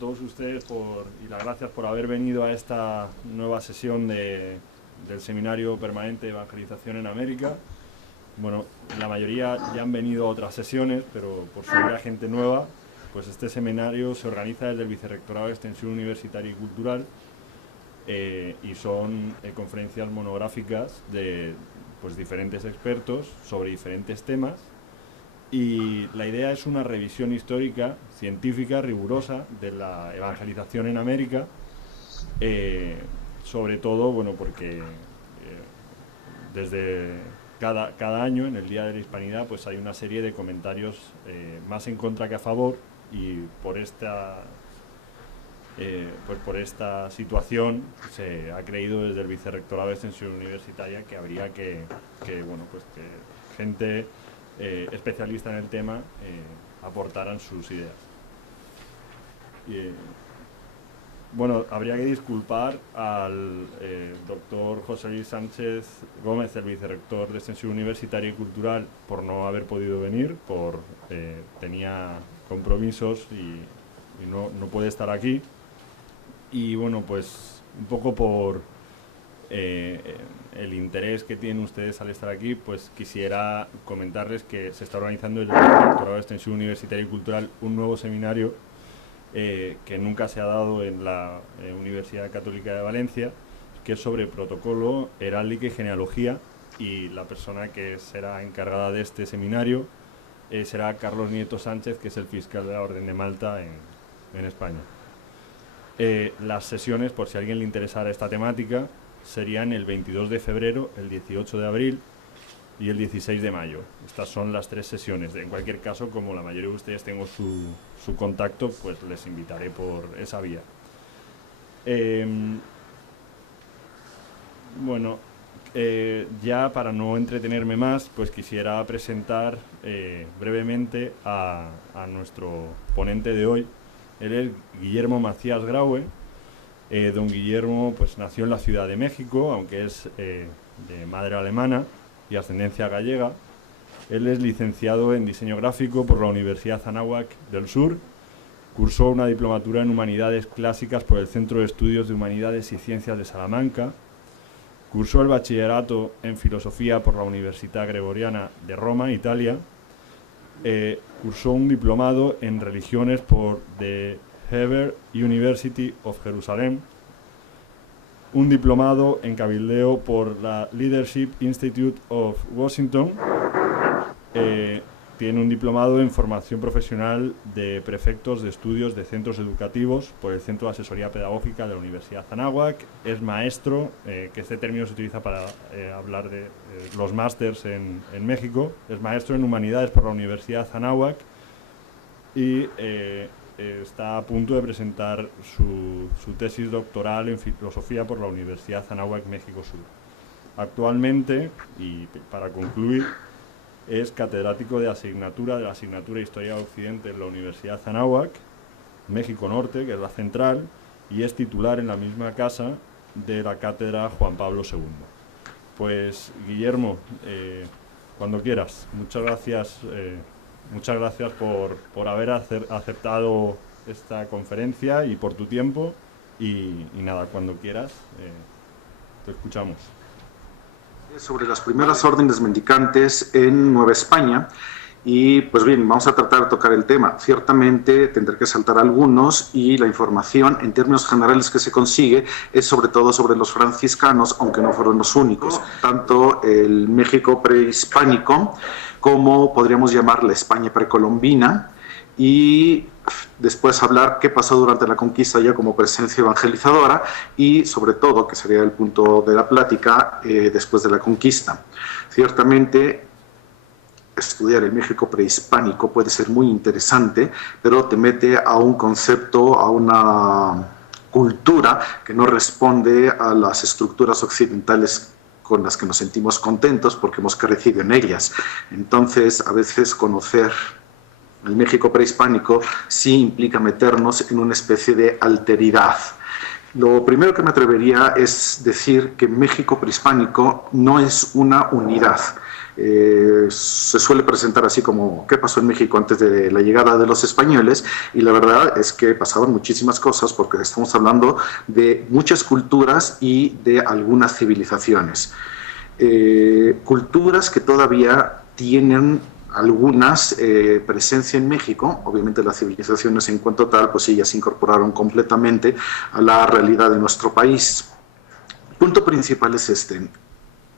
todos ustedes y las gracias por haber venido a esta nueva sesión del Seminario Permanente de Evangelización en América. Bueno, la mayoría ya han venido a otras sesiones, pero por si hay gente nueva, pues este seminario se organiza desde el Vicerrectorado de Extensión Universitaria y Cultural y son conferencias monográficas de pues, diferentes expertos sobre diferentes temas. Y la idea es una revisión histórica, científica, rigurosa de la evangelización en América, sobre todo, bueno, porque desde cada año, en el Día de la Hispanidad, pues hay una serie de comentarios más en contra que a favor, y por esta situación se ha creído desde el Vicerrectorado de Extensión Universitaria que habría que gente especialista en el tema aportaran sus ideas. Bueno, habría que disculpar al doctor José Luis Sánchez Gómez, el vicerrector de Extensión Universitaria y Cultural, por no haber podido venir, tenía compromisos y no puede estar aquí. Y bueno, pues un poco por el interés que tienen ustedes al estar aquí, pues quisiera comentarles que se está organizando el Vicerrectorado de Extensión Universitaria y Cultural un nuevo seminario que nunca se ha dado en la Universidad Católica de Valencia, que es sobre protocolo, heráldica y genealogía, y la persona que será encargada de este seminario será Carlos Nieto Sánchez, que es el fiscal de la Orden de Malta en España. Las sesiones, por si a alguien le interesara esta temática, serían el 22 de febrero, el 18 de abril y el 16 de mayo. Estas son las 3 sesiones. En cualquier caso, como la mayoría de ustedes tengo su contacto, pues les invitaré por esa vía. Ya para no entretenerme más, pues quisiera presentar brevemente a nuestro ponente de hoy. Él es Guillermo Macías Graue. Don Guillermo pues nació en la Ciudad de México, aunque es de madre alemana y ascendencia gallega. Él es licenciado en diseño gráfico por la Universidad Anáhuac del Sur. Cursó una diplomatura en Humanidades Clásicas por el Centro de Estudios de Humanidades y Ciencias de Salamanca. Cursó el bachillerato en Filosofía por la Universidad Gregoriana de Roma, Italia. Cursó un diplomado en Religiones por The Hebrew University of Jerusalem, un diplomado en cabildeo por la Leadership Institute of Washington, tiene un diplomado en formación profesional de prefectos de estudios de centros educativos por el Centro de Asesoría Pedagógica de la Universidad Anáhuac, es maestro, que este término se utiliza para hablar de los másters en México, es maestro en Humanidades por la Universidad Anáhuac y está a punto de presentar su tesis doctoral en filosofía por la Universidad Anáhuac México Sur. Actualmente, y para concluir, es catedrático de la asignatura Historia de Occidente en la Universidad Anáhuac, México Norte, que es la central, y es titular en la misma casa de la cátedra Juan Pablo II. Pues, Guillermo, cuando quieras, muchas gracias por haber aceptado esta conferencia y por tu tiempo. Y nada, cuando quieras, te escuchamos. Sobre las primeras órdenes mendicantes en Nueva España. Y pues bien, vamos a tratar de tocar el tema. Ciertamente tendré que saltar algunos y la información en términos generales que se consigue es sobre todo sobre los franciscanos, aunque no fueron los únicos. Tanto el México prehispánico como podríamos llamar la España precolombina, y después hablar qué pasó durante la conquista ya como presencia evangelizadora y sobre todo, que sería el punto de la plática, después de la conquista. Ciertamente estudiar el México prehispánico puede ser muy interesante, pero te mete a un concepto, a una cultura que no responde a las estructuras occidentales con las que nos sentimos contentos porque hemos crecido en ellas. Entonces, a veces conocer el México prehispánico sí implica meternos en una especie de alteridad. Lo primero que me atrevería es decir que México prehispánico no es una unidad. Se suele presentar así como qué pasó en México antes de la llegada de los españoles, y la verdad es que pasaban muchísimas cosas porque estamos hablando de muchas culturas y de algunas civilizaciones. Culturas que todavía tienen algunas presencia en México. Obviamente las civilizaciones en cuanto tal, pues ellas se incorporaron completamente a la realidad de nuestro país. El punto principal es este.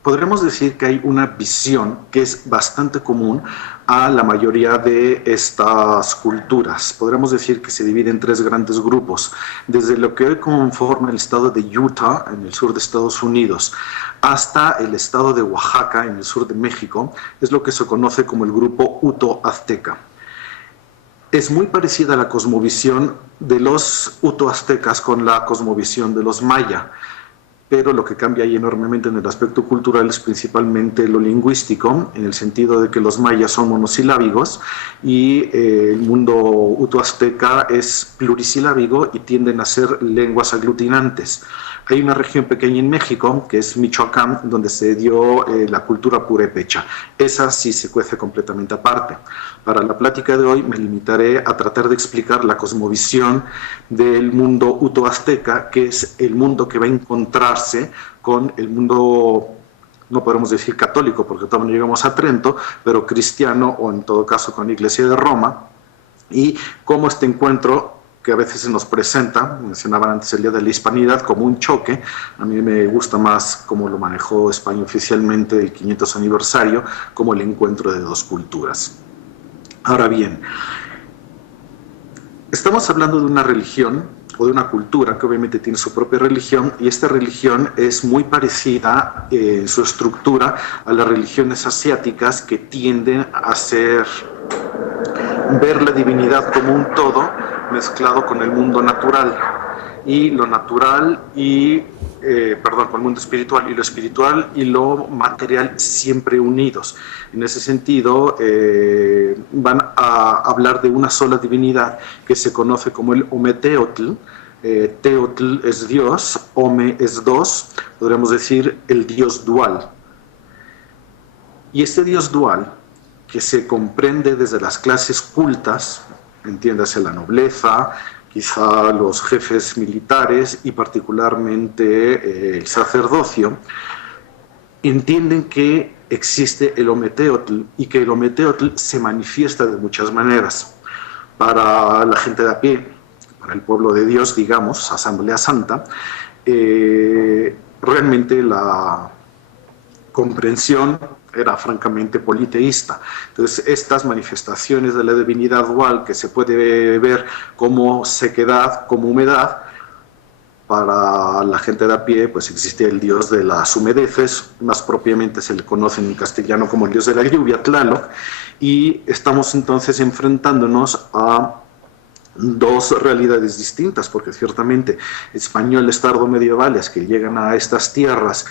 Podremos decir que hay una visión que es bastante común a la mayoría de estas culturas. Podremos decir que se divide en tres grandes grupos. Desde lo que hoy conforma el estado de Utah, en el sur de Estados Unidos, hasta el estado de Oaxaca, en el sur de México, es lo que se conoce como el grupo Uto-Azteca. Es muy parecida a la cosmovisión de los Uto-Aztecas con la cosmovisión de los Maya, pero lo que cambia ahí enormemente en el aspecto cultural es principalmente lo lingüístico, en el sentido de que los mayas son monosilábicos y el mundo uto-azteca es plurisilábico y tienden a ser lenguas aglutinantes. Hay una región pequeña en México, que es Michoacán, donde se dio la cultura purépecha. Esa sí se cuece completamente aparte. Para la plática de hoy me limitaré a tratar de explicar la cosmovisión del mundo uto-azteca, que es el mundo que va a encontrarse con el mundo, no podemos decir católico, porque todavía no llegamos a Trento, pero cristiano, o en todo caso con la Iglesia de Roma, y cómo este encuentro, que a veces se nos presenta, mencionaban antes el Día de la Hispanidad, como un choque. A mí me gusta más cómo lo manejó España oficialmente, el 500 aniversario, como el encuentro de dos culturas. Ahora bien, estamos hablando de una religión o de una cultura que obviamente tiene su propia religión, y esta religión es muy parecida en su estructura a las religiones asiáticas, que tienden a ver la divinidad como un todo mezclado con el mundo natural, y lo natural con el mundo espiritual, y lo espiritual y lo material siempre unidos. En ese sentido, van a hablar de una sola divinidad que se conoce como el Ometeotl. Teotl es Dios, Ome es dos, podríamos decir el Dios dual. Y este Dios dual, que se comprende desde las clases cultas, entiéndase la nobleza, quizá los jefes militares y particularmente el sacerdocio, entienden que existe el Ometeotl y que el Ometeotl se manifiesta de muchas maneras. Para la gente de a pie, para el pueblo de Dios, digamos, Asamblea Santa, realmente la comprensión era francamente politeísta. Entonces, estas manifestaciones de la divinidad dual, que se puede ver como sequedad, como humedad, para la gente de a pie, pues existe el dios de las humedeces, más propiamente se le conoce en castellano como el dios de la lluvia, Tlaloc, y estamos entonces enfrentándonos a dos realidades distintas, porque ciertamente españoles tardomedievales que llegan a estas tierras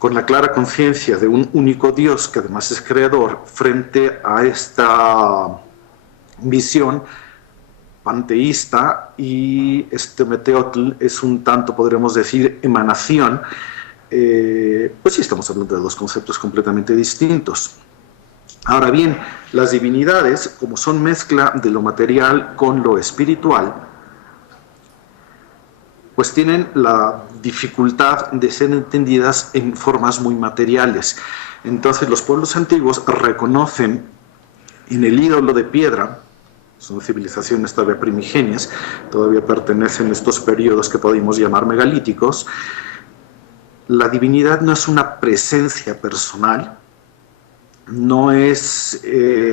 con la clara conciencia de un único Dios, que además es creador, frente a esta visión panteísta, y este Ometeotl es un tanto, podríamos decir, emanación, pues sí estamos hablando de dos conceptos completamente distintos. Ahora bien, las divinidades, como son mezcla de lo material con lo espiritual, pues tienen la dificultad de ser entendidas en formas muy materiales. Entonces los pueblos antiguos reconocen en el ídolo de piedra, son civilizaciones todavía primigenias, todavía pertenecen a estos periodos que podemos llamar megalíticos, la divinidad no es una presencia personal, no es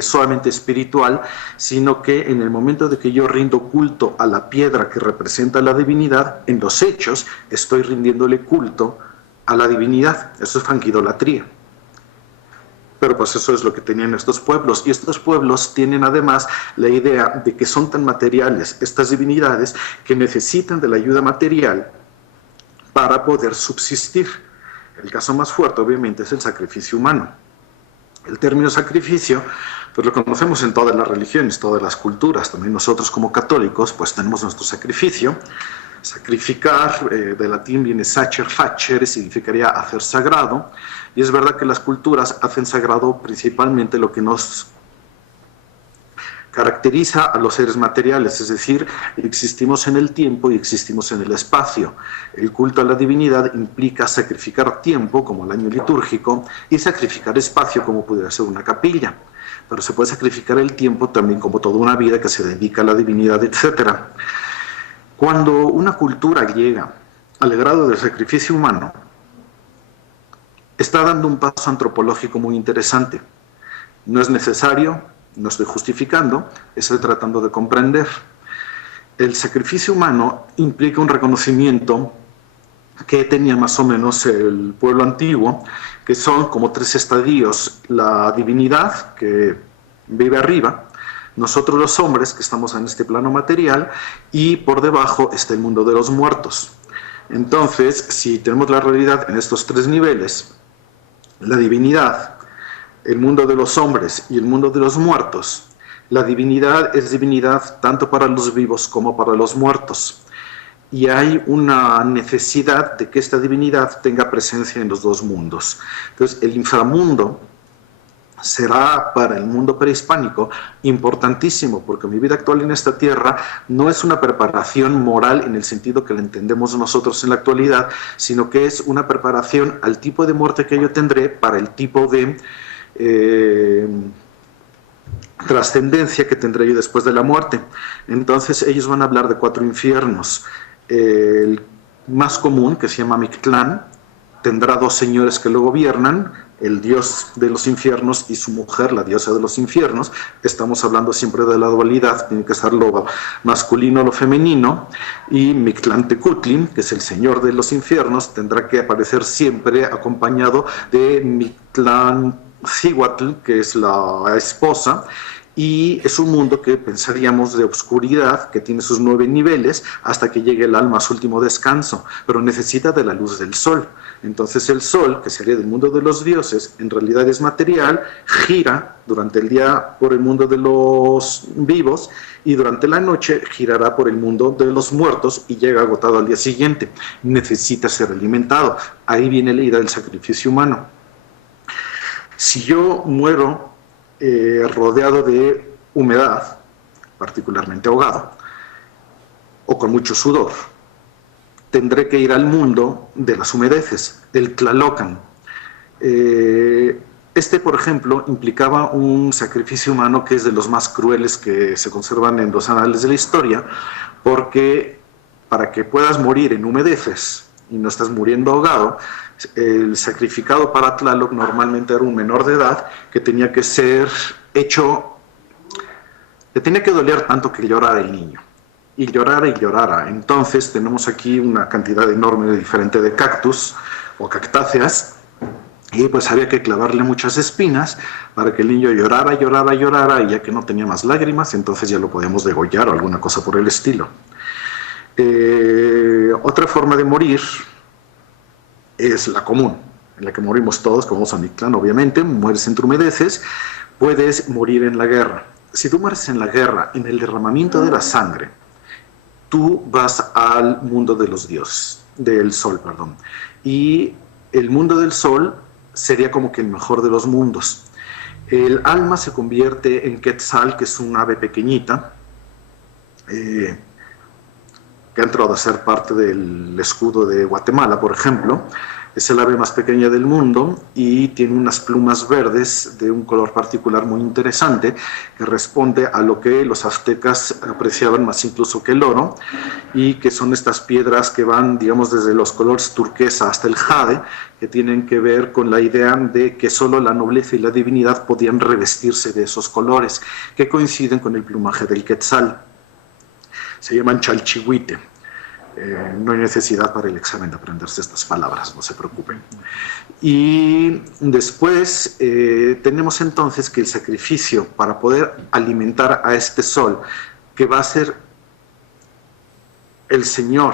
solamente espiritual, sino que en el momento de que yo rindo culto a la piedra que representa la divinidad, en los hechos estoy rindiéndole culto a la divinidad. Eso es franquidolatría. Pero pues eso es lo que tenían estos pueblos, y estos pueblos tienen además la idea de que son tan materiales estas divinidades que necesitan de la ayuda material para poder subsistir. El caso más fuerte obviamente es el sacrificio humano. El término sacrificio, pues lo conocemos en todas las religiones, todas las culturas. También nosotros como católicos, pues tenemos nuestro sacrificio. Sacrificar, de latín viene sacer facere, significaría hacer sagrado, y es verdad que las culturas hacen sagrado principalmente lo que nos caracteriza a los seres materiales, es decir, existimos en el tiempo y existimos en el espacio. El culto a la divinidad implica sacrificar tiempo, como el año litúrgico, y sacrificar espacio, como pudiera ser una capilla. Pero se puede sacrificar el tiempo también como toda una vida que se dedica a la divinidad, etc. Cuando una cultura llega al grado del sacrificio humano, está dando un paso antropológico muy interesante. No es necesario, no estoy justificando, estoy tratando de comprender. El sacrificio humano implica un reconocimiento que tenía más o menos el pueblo antiguo, que son como 3 estadios: la divinidad, que vive arriba, nosotros los hombres, que estamos en este plano material, y por debajo está el mundo de los muertos. Entonces, si tenemos la realidad en estos 3 niveles, la divinidad, el mundo de los hombres y el mundo de los muertos, la divinidad es divinidad tanto para los vivos como para los muertos. Y hay una necesidad de que esta divinidad tenga presencia en los 2 mundos. Entonces, el inframundo será para el mundo prehispánico importantísimo, porque mi vida actual en esta tierra no es una preparación moral en el sentido que la entendemos nosotros en la actualidad, sino que es una preparación al tipo de muerte que yo tendré para el tipo de trascendencia que tendré yo después de la muerte. Entonces ellos van a hablar de 4 infiernos. El más común, que se llama Mictlán, tendrá 2 señores que lo gobiernan, el dios de los infiernos y su mujer, la diosa de los infiernos. Estamos hablando siempre de la dualidad, tiene que ser lo masculino o lo femenino. Y Mictlantecutli, que es el señor de los infiernos, tendrá que aparecer siempre acompañado de Mictlantecutli, que es la esposa. Y es un mundo que pensaríamos de oscuridad, que tiene sus 9 niveles, hasta que llegue el alma a su último descanso, pero necesita de la luz del sol. Entonces el sol, que sería del mundo de los dioses, en realidad es material, gira durante el día por el mundo de los vivos, y durante la noche girará por el mundo de los muertos y llega agotado al día siguiente. Necesita ser alimentado. Ahí viene la idea del sacrificio humano. Si yo muero rodeado de humedad, particularmente ahogado, o con mucho sudor, tendré que ir al mundo de las humedeces, el Tlalocan. Este, por ejemplo, implicaba un sacrificio humano que es de los más crueles que se conservan en los anales de la historia, porque para que puedas morir en humedeces y no estás muriendo ahogado, el sacrificado para Tlaloc normalmente era un menor de edad que tenía que ser hecho, le tenía que doler tanto que llorara el niño, y llorara y llorara. Entonces tenemos aquí una cantidad enorme diferente de cactus o cactáceas, y pues había que clavarle muchas espinas para que el niño llorara, llorara, llorara, y ya que no tenía más lágrimas, entonces ya lo podíamos degollar o alguna cosa por el estilo. Otra forma de morir es la común, en la que morimos todos, como San Mictlán, obviamente. Mueres entre humedeces, puedes morir en la guerra. Si tú mueres en la guerra, en el derramamiento de la sangre, tú vas al mundo de los dioses, del sol, perdón. Y el mundo del sol sería como que el mejor de los mundos. El alma se convierte en Quetzal, que es un ave pequeñita, que ha entrado a ser parte del escudo de Guatemala, por ejemplo. Es el ave más pequeña del mundo y tiene unas plumas verdes de un color particular muy interesante, que responde a lo que los aztecas apreciaban más incluso que el oro, y que son estas piedras que van, digamos, desde los colores turquesa hasta el jade, que tienen que ver con la idea de que solo la nobleza y la divinidad podían revestirse de esos colores, que coinciden con el plumaje del quetzal. Se llaman chalchihuite. No hay necesidad para el examen de aprenderse estas palabras, no se preocupen. Y después tenemos entonces que el sacrificio para poder alimentar a este sol, que va a ser el señor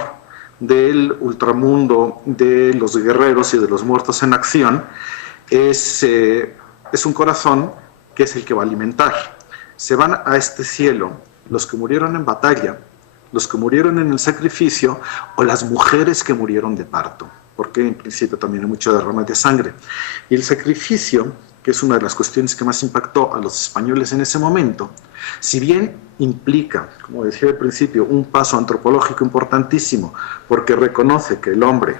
del ultramundo, de los guerreros y de los muertos en acción, es un corazón que es el que va a alimentar. Se van a este cielo los que murieron en batalla, los que murieron en el sacrificio o las mujeres que murieron de parto, porque en principio también hay mucho derrame de sangre. Y el sacrificio, que es una de las cuestiones que más impactó a los españoles en ese momento, si bien implica, como decía al principio, un paso antropológico importantísimo, porque reconoce que el hombre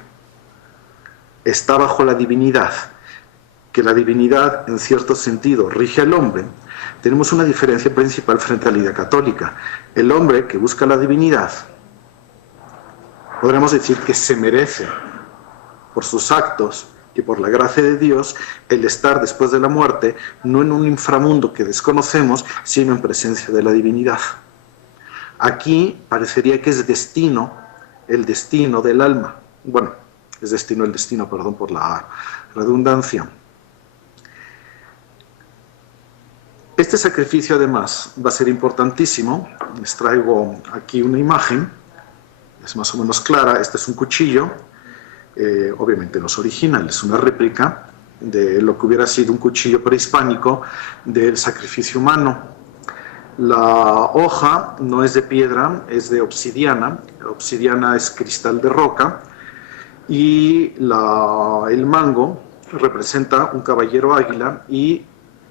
está bajo la divinidad, que la divinidad en cierto sentido rige al hombre, tenemos una diferencia principal frente a la idea católica. El hombre que busca la divinidad, podríamos decir que se merece por sus actos y por la gracia de Dios el estar después de la muerte, no en un inframundo que desconocemos, sino en presencia de la divinidad. Aquí parecería que es destino, el destino del alma. Bueno, es destino el destino, perdón por la redundancia. Este sacrificio además va a ser importantísimo. Les traigo aquí una imagen, es más o menos clara. Este es un cuchillo, obviamente no es original, es una réplica de lo que hubiera sido un cuchillo prehispánico del sacrificio humano. La hoja no es de piedra, es de obsidiana. Obsidiana es cristal de roca. Y el mango representa un caballero águila y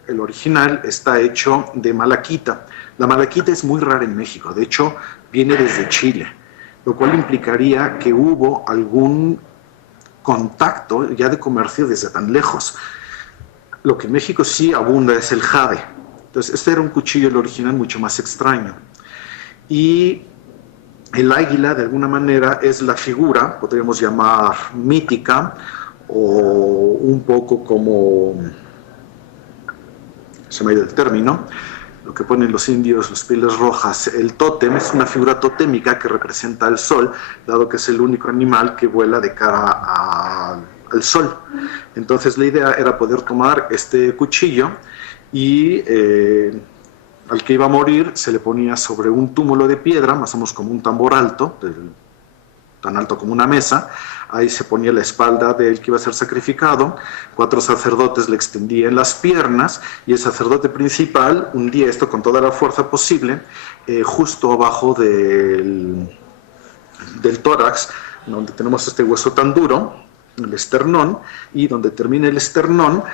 el original está hecho de malaquita. La malaquita es muy rara en México, de hecho viene desde Chile, lo cual implicaría que hubo algún contacto ya de comercio desde tan lejos. Lo que en México sí abunda es el jade. Entonces este era un cuchillo, el original, mucho más extraño. Y el águila, de alguna manera, es la figura, podríamos llamar mítica, o un poco como, se me ha ido el término, lo que ponen los indios, los pieles rojas. El tótem es una figura totémica que representa al sol, dado que es el único animal que vuela de cara al sol. Entonces la idea era poder tomar este cuchillo y al que iba a morir se le ponía sobre un túmulo de piedra, más o menos como un tambor alto, tan alto como una mesa. Ahí se ponía la espalda del que iba a ser sacrificado, 4 sacerdotes le extendían las piernas y el sacerdote principal hundía esto con toda la fuerza posible, justo abajo del tórax, donde tenemos este hueso tan duro, el esternón, y donde termina el esternón,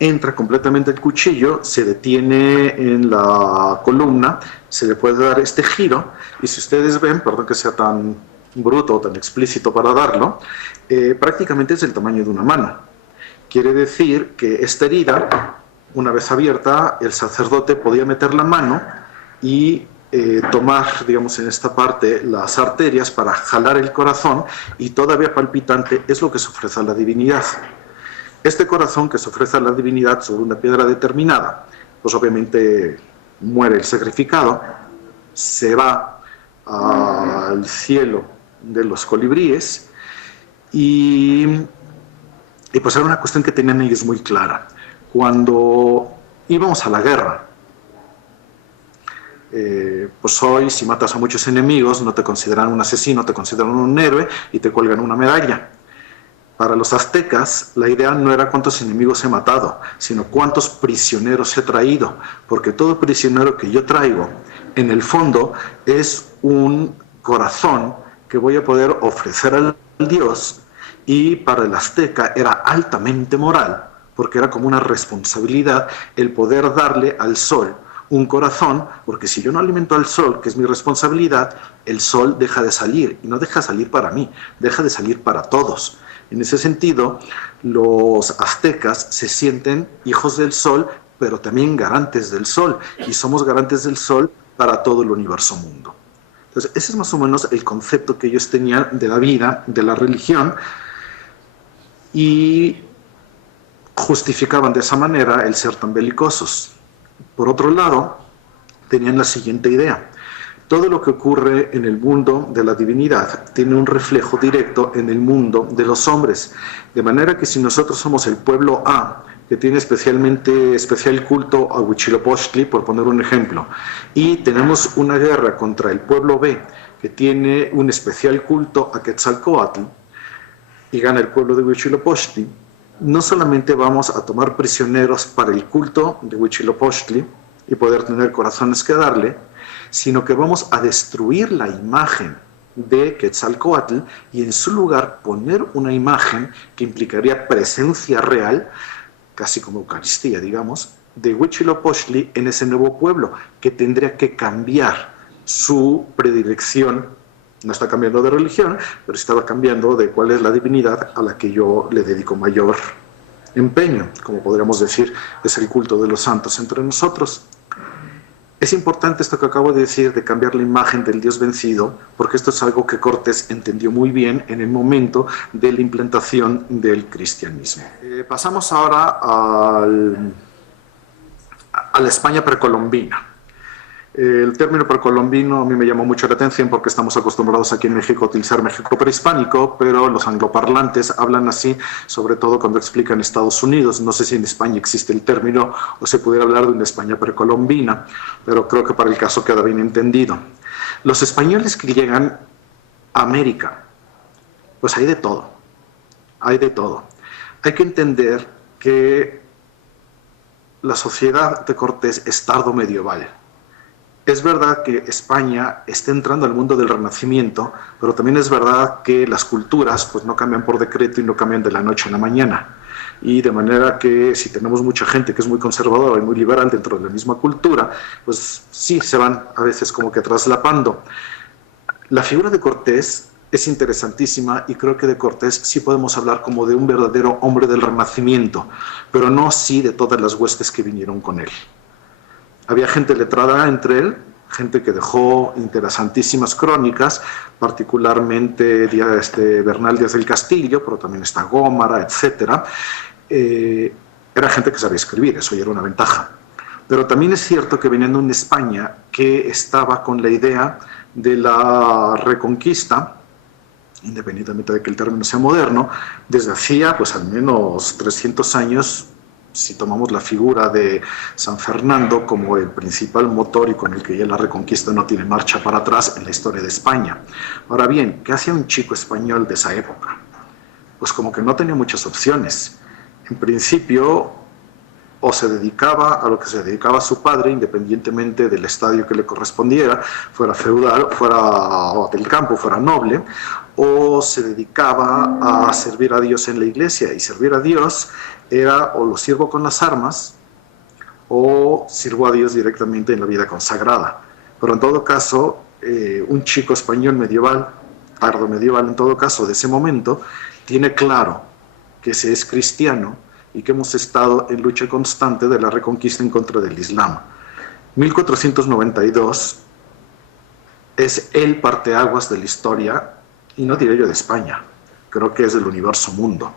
entra completamente el cuchillo, se detiene en la columna, se le puede dar este giro, y si ustedes ven, perdón que sea tan bruto o tan explícito para darlo, prácticamente es del tamaño de una mano. Quiere decir que esta herida, una vez abierta, el sacerdote podía meter la mano y tomar, digamos, en esta parte las arterias para jalar el corazón, y todavía palpitante es lo que se ofrece a la divinidad. Este corazón que se ofrece a la divinidad sobre una piedra determinada, pues obviamente muere el sacrificado, se va al cielo de los colibríes, y pues era una cuestión que tenían ellos muy clara. Cuando íbamos a la guerra, pues hoy si matas a muchos enemigos no te consideran un asesino, te consideran un héroe y te cuelgan una medalla. Para los aztecas la idea no era cuántos enemigos he matado, sino cuántos prisioneros he traído, porque todo prisionero que yo traigo en el fondo es un corazón que voy a poder ofrecer al Dios. Y para el azteca era altamente moral, porque era como una responsabilidad el poder darle al sol un corazón, porque si yo no alimento al sol, que es mi responsabilidad, el sol deja de salir, y no deja de salir para mí, deja de salir para todos. En ese sentido, los aztecas se sienten hijos del sol, pero también garantes del sol, y somos garantes del sol para todo el universo mundo. Entonces, ese es más o menos el concepto que ellos tenían de la vida, de la religión, y justificaban de esa manera el ser tan belicosos. Por otro lado, tenían la siguiente idea: todo lo que ocurre en el mundo de la divinidad tiene un reflejo directo en el mundo de los hombres, de manera que si nosotros somos el pueblo A, que tiene especial culto a Huitzilopochtli, por poner un ejemplo, y tenemos una guerra contra el pueblo B, que tiene un especial culto a Quetzalcóatl, y gana el pueblo de Huitzilopochtli, no solamente vamos a tomar prisioneros para el culto de Huitzilopochtli y poder tener corazones que darle, sino que vamos a destruir la imagen de Quetzalcóatl y en su lugar poner una imagen que implicaría presencia real, casi como Eucaristía, digamos, de Huitzilopochtli en ese nuevo pueblo, que tendría que cambiar su predilección. No está cambiando de religión, pero estaba cambiando de cuál es la divinidad a la que yo le dedico mayor empeño. Como podríamos decir, es el culto de los santos entre nosotros. Es importante esto que acabo de decir, de cambiar la imagen del Dios vencido, porque esto es algo que Cortés entendió muy bien en el momento de la implantación del cristianismo. Pasamos ahora a la España precolombina. El término precolombino a mí me llamó mucho la atención porque estamos acostumbrados aquí en México a utilizar México prehispánico, pero los angloparlantes hablan así, sobre todo cuando explican Estados Unidos. No sé si en España existe el término o se pudiera hablar de una España precolombina, pero creo que para el caso queda bien entendido. Los españoles que llegan a América, pues hay de todo, hay de todo. Hay que entender que la sociedad de Cortés es tardo medieval. Es verdad que España está entrando al mundo del Renacimiento, pero también es verdad que las culturas pues, no cambian por decreto y no cambian de la noche a la mañana. Y de manera que si tenemos mucha gente que es muy conservadora y muy liberal dentro de la misma cultura, pues sí, se van a veces como que traslapando. La figura de Cortés es interesantísima y creo que de Cortés sí podemos hablar como de un verdadero hombre del Renacimiento, pero no así de todas las huestes que vinieron con él. Había gente letrada entre él, gente que dejó interesantísimas crónicas, particularmente Bernal Díaz del Castillo, pero también está Gómara, etc. Era gente que sabía escribir, eso ya era una ventaja. Pero también es cierto que viniendo de una España que estaba con la idea de la Reconquista, independientemente de que el término sea moderno, desde hacía pues al menos 300 años, si tomamos la figura de San Fernando como el principal motor y con el que ya la Reconquista no tiene marcha para atrás en la historia de España. Ahora bien, ¿qué hacía un chico español de esa época? Pues como que no tenía muchas opciones. En principio, o se dedicaba a lo que se dedicaba su padre, independientemente del estadio que le correspondiera, fuera feudal, fuera del campo, fuera noble, o se dedicaba a servir a Dios en la iglesia, y servir a Dios era o lo sirvo con las armas o sirvo a Dios directamente en la vida consagrada. Pero en todo caso, un chico español medieval, tardo medieval en todo caso, de ese momento, tiene claro que se es cristiano y que hemos estado en lucha constante de la Reconquista en contra del Islam. 1492 es el parteaguas de la historia, y no diré yo de España, creo que es del universo mundo.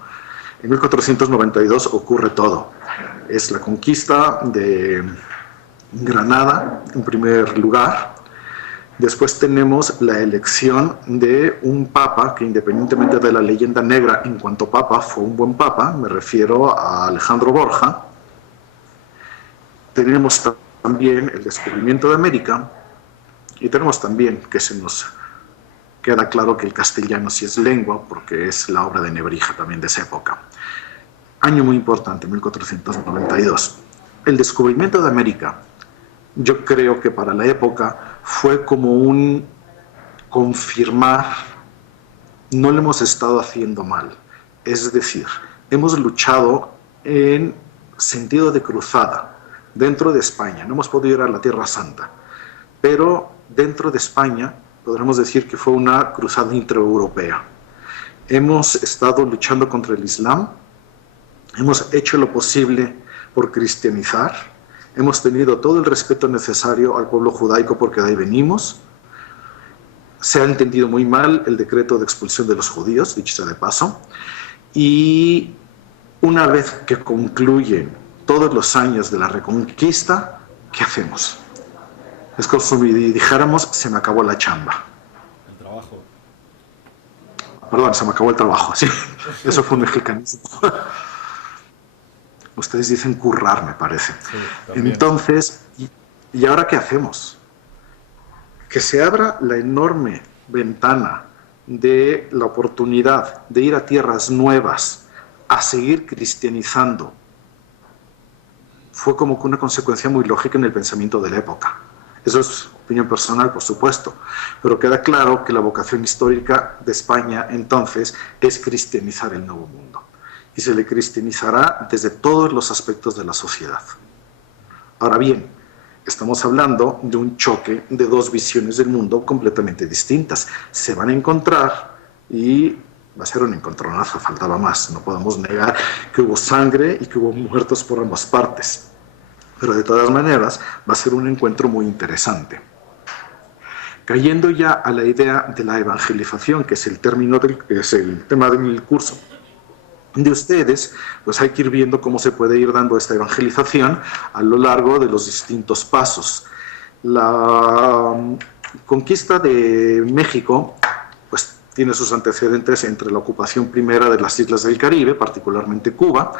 En 1492 ocurre todo. Es la conquista de Granada, en primer lugar. Después tenemos la elección de un papa que, independientemente de la leyenda negra, en cuanto papa, fue un buen papa. Me refiero a Alejandro Borja. Tenemos también el descubrimiento de América. Y tenemos también que se nos queda claro que el castellano sí es lengua, porque es la obra de Nebrija también de esa época. Año muy importante, 1492. El descubrimiento de América, yo creo que para la época fue como un confirmar, no lo hemos estado haciendo mal. Es decir, hemos luchado en sentido de cruzada dentro de España. No hemos podido ir a la Tierra Santa, pero dentro de España podremos decir que fue una cruzada intraeuropea. Hemos estado luchando contra el Islam, hemos hecho lo posible por cristianizar, hemos tenido todo el respeto necesario al pueblo judaico porque de ahí venimos. Se ha entendido muy mal el decreto de expulsión de los judíos, dicho sea de paso, y una vez que concluyen todos los años de la Reconquista, ¿qué hacemos? Es como si dijéramos, se me acabó la chamba. El trabajo. Perdón, se me acabó el trabajo, sí. Eso fue un mexicanismo. Ustedes dicen currar, me parece. Sí, entonces, ¿y ahora qué hacemos? Que se abra la enorme ventana de la oportunidad de ir a tierras nuevas, a seguir cristianizando, fue como que una consecuencia muy lógica en el pensamiento de la época. Eso es opinión personal, por supuesto, pero queda claro que la vocación histórica de España entonces es cristianizar el Nuevo Mundo, y se le cristianizará desde todos los aspectos de la sociedad. Ahora bien, estamos hablando de un choque de dos visiones del mundo completamente distintas. Se van a encontrar y va a ser un encontronazo, faltaba más. No podemos negar que hubo sangre y que hubo muertos por ambas partes. Pero de todas maneras va a ser un encuentro muy interesante. Cayendo ya a la idea de la evangelización, que es el tema del curso de ustedes, pues hay que ir viendo cómo se puede ir dando esta evangelización a lo largo de los distintos pasos. La conquista de México pues tiene sus antecedentes entre la ocupación primera de las islas del Caribe, particularmente Cuba,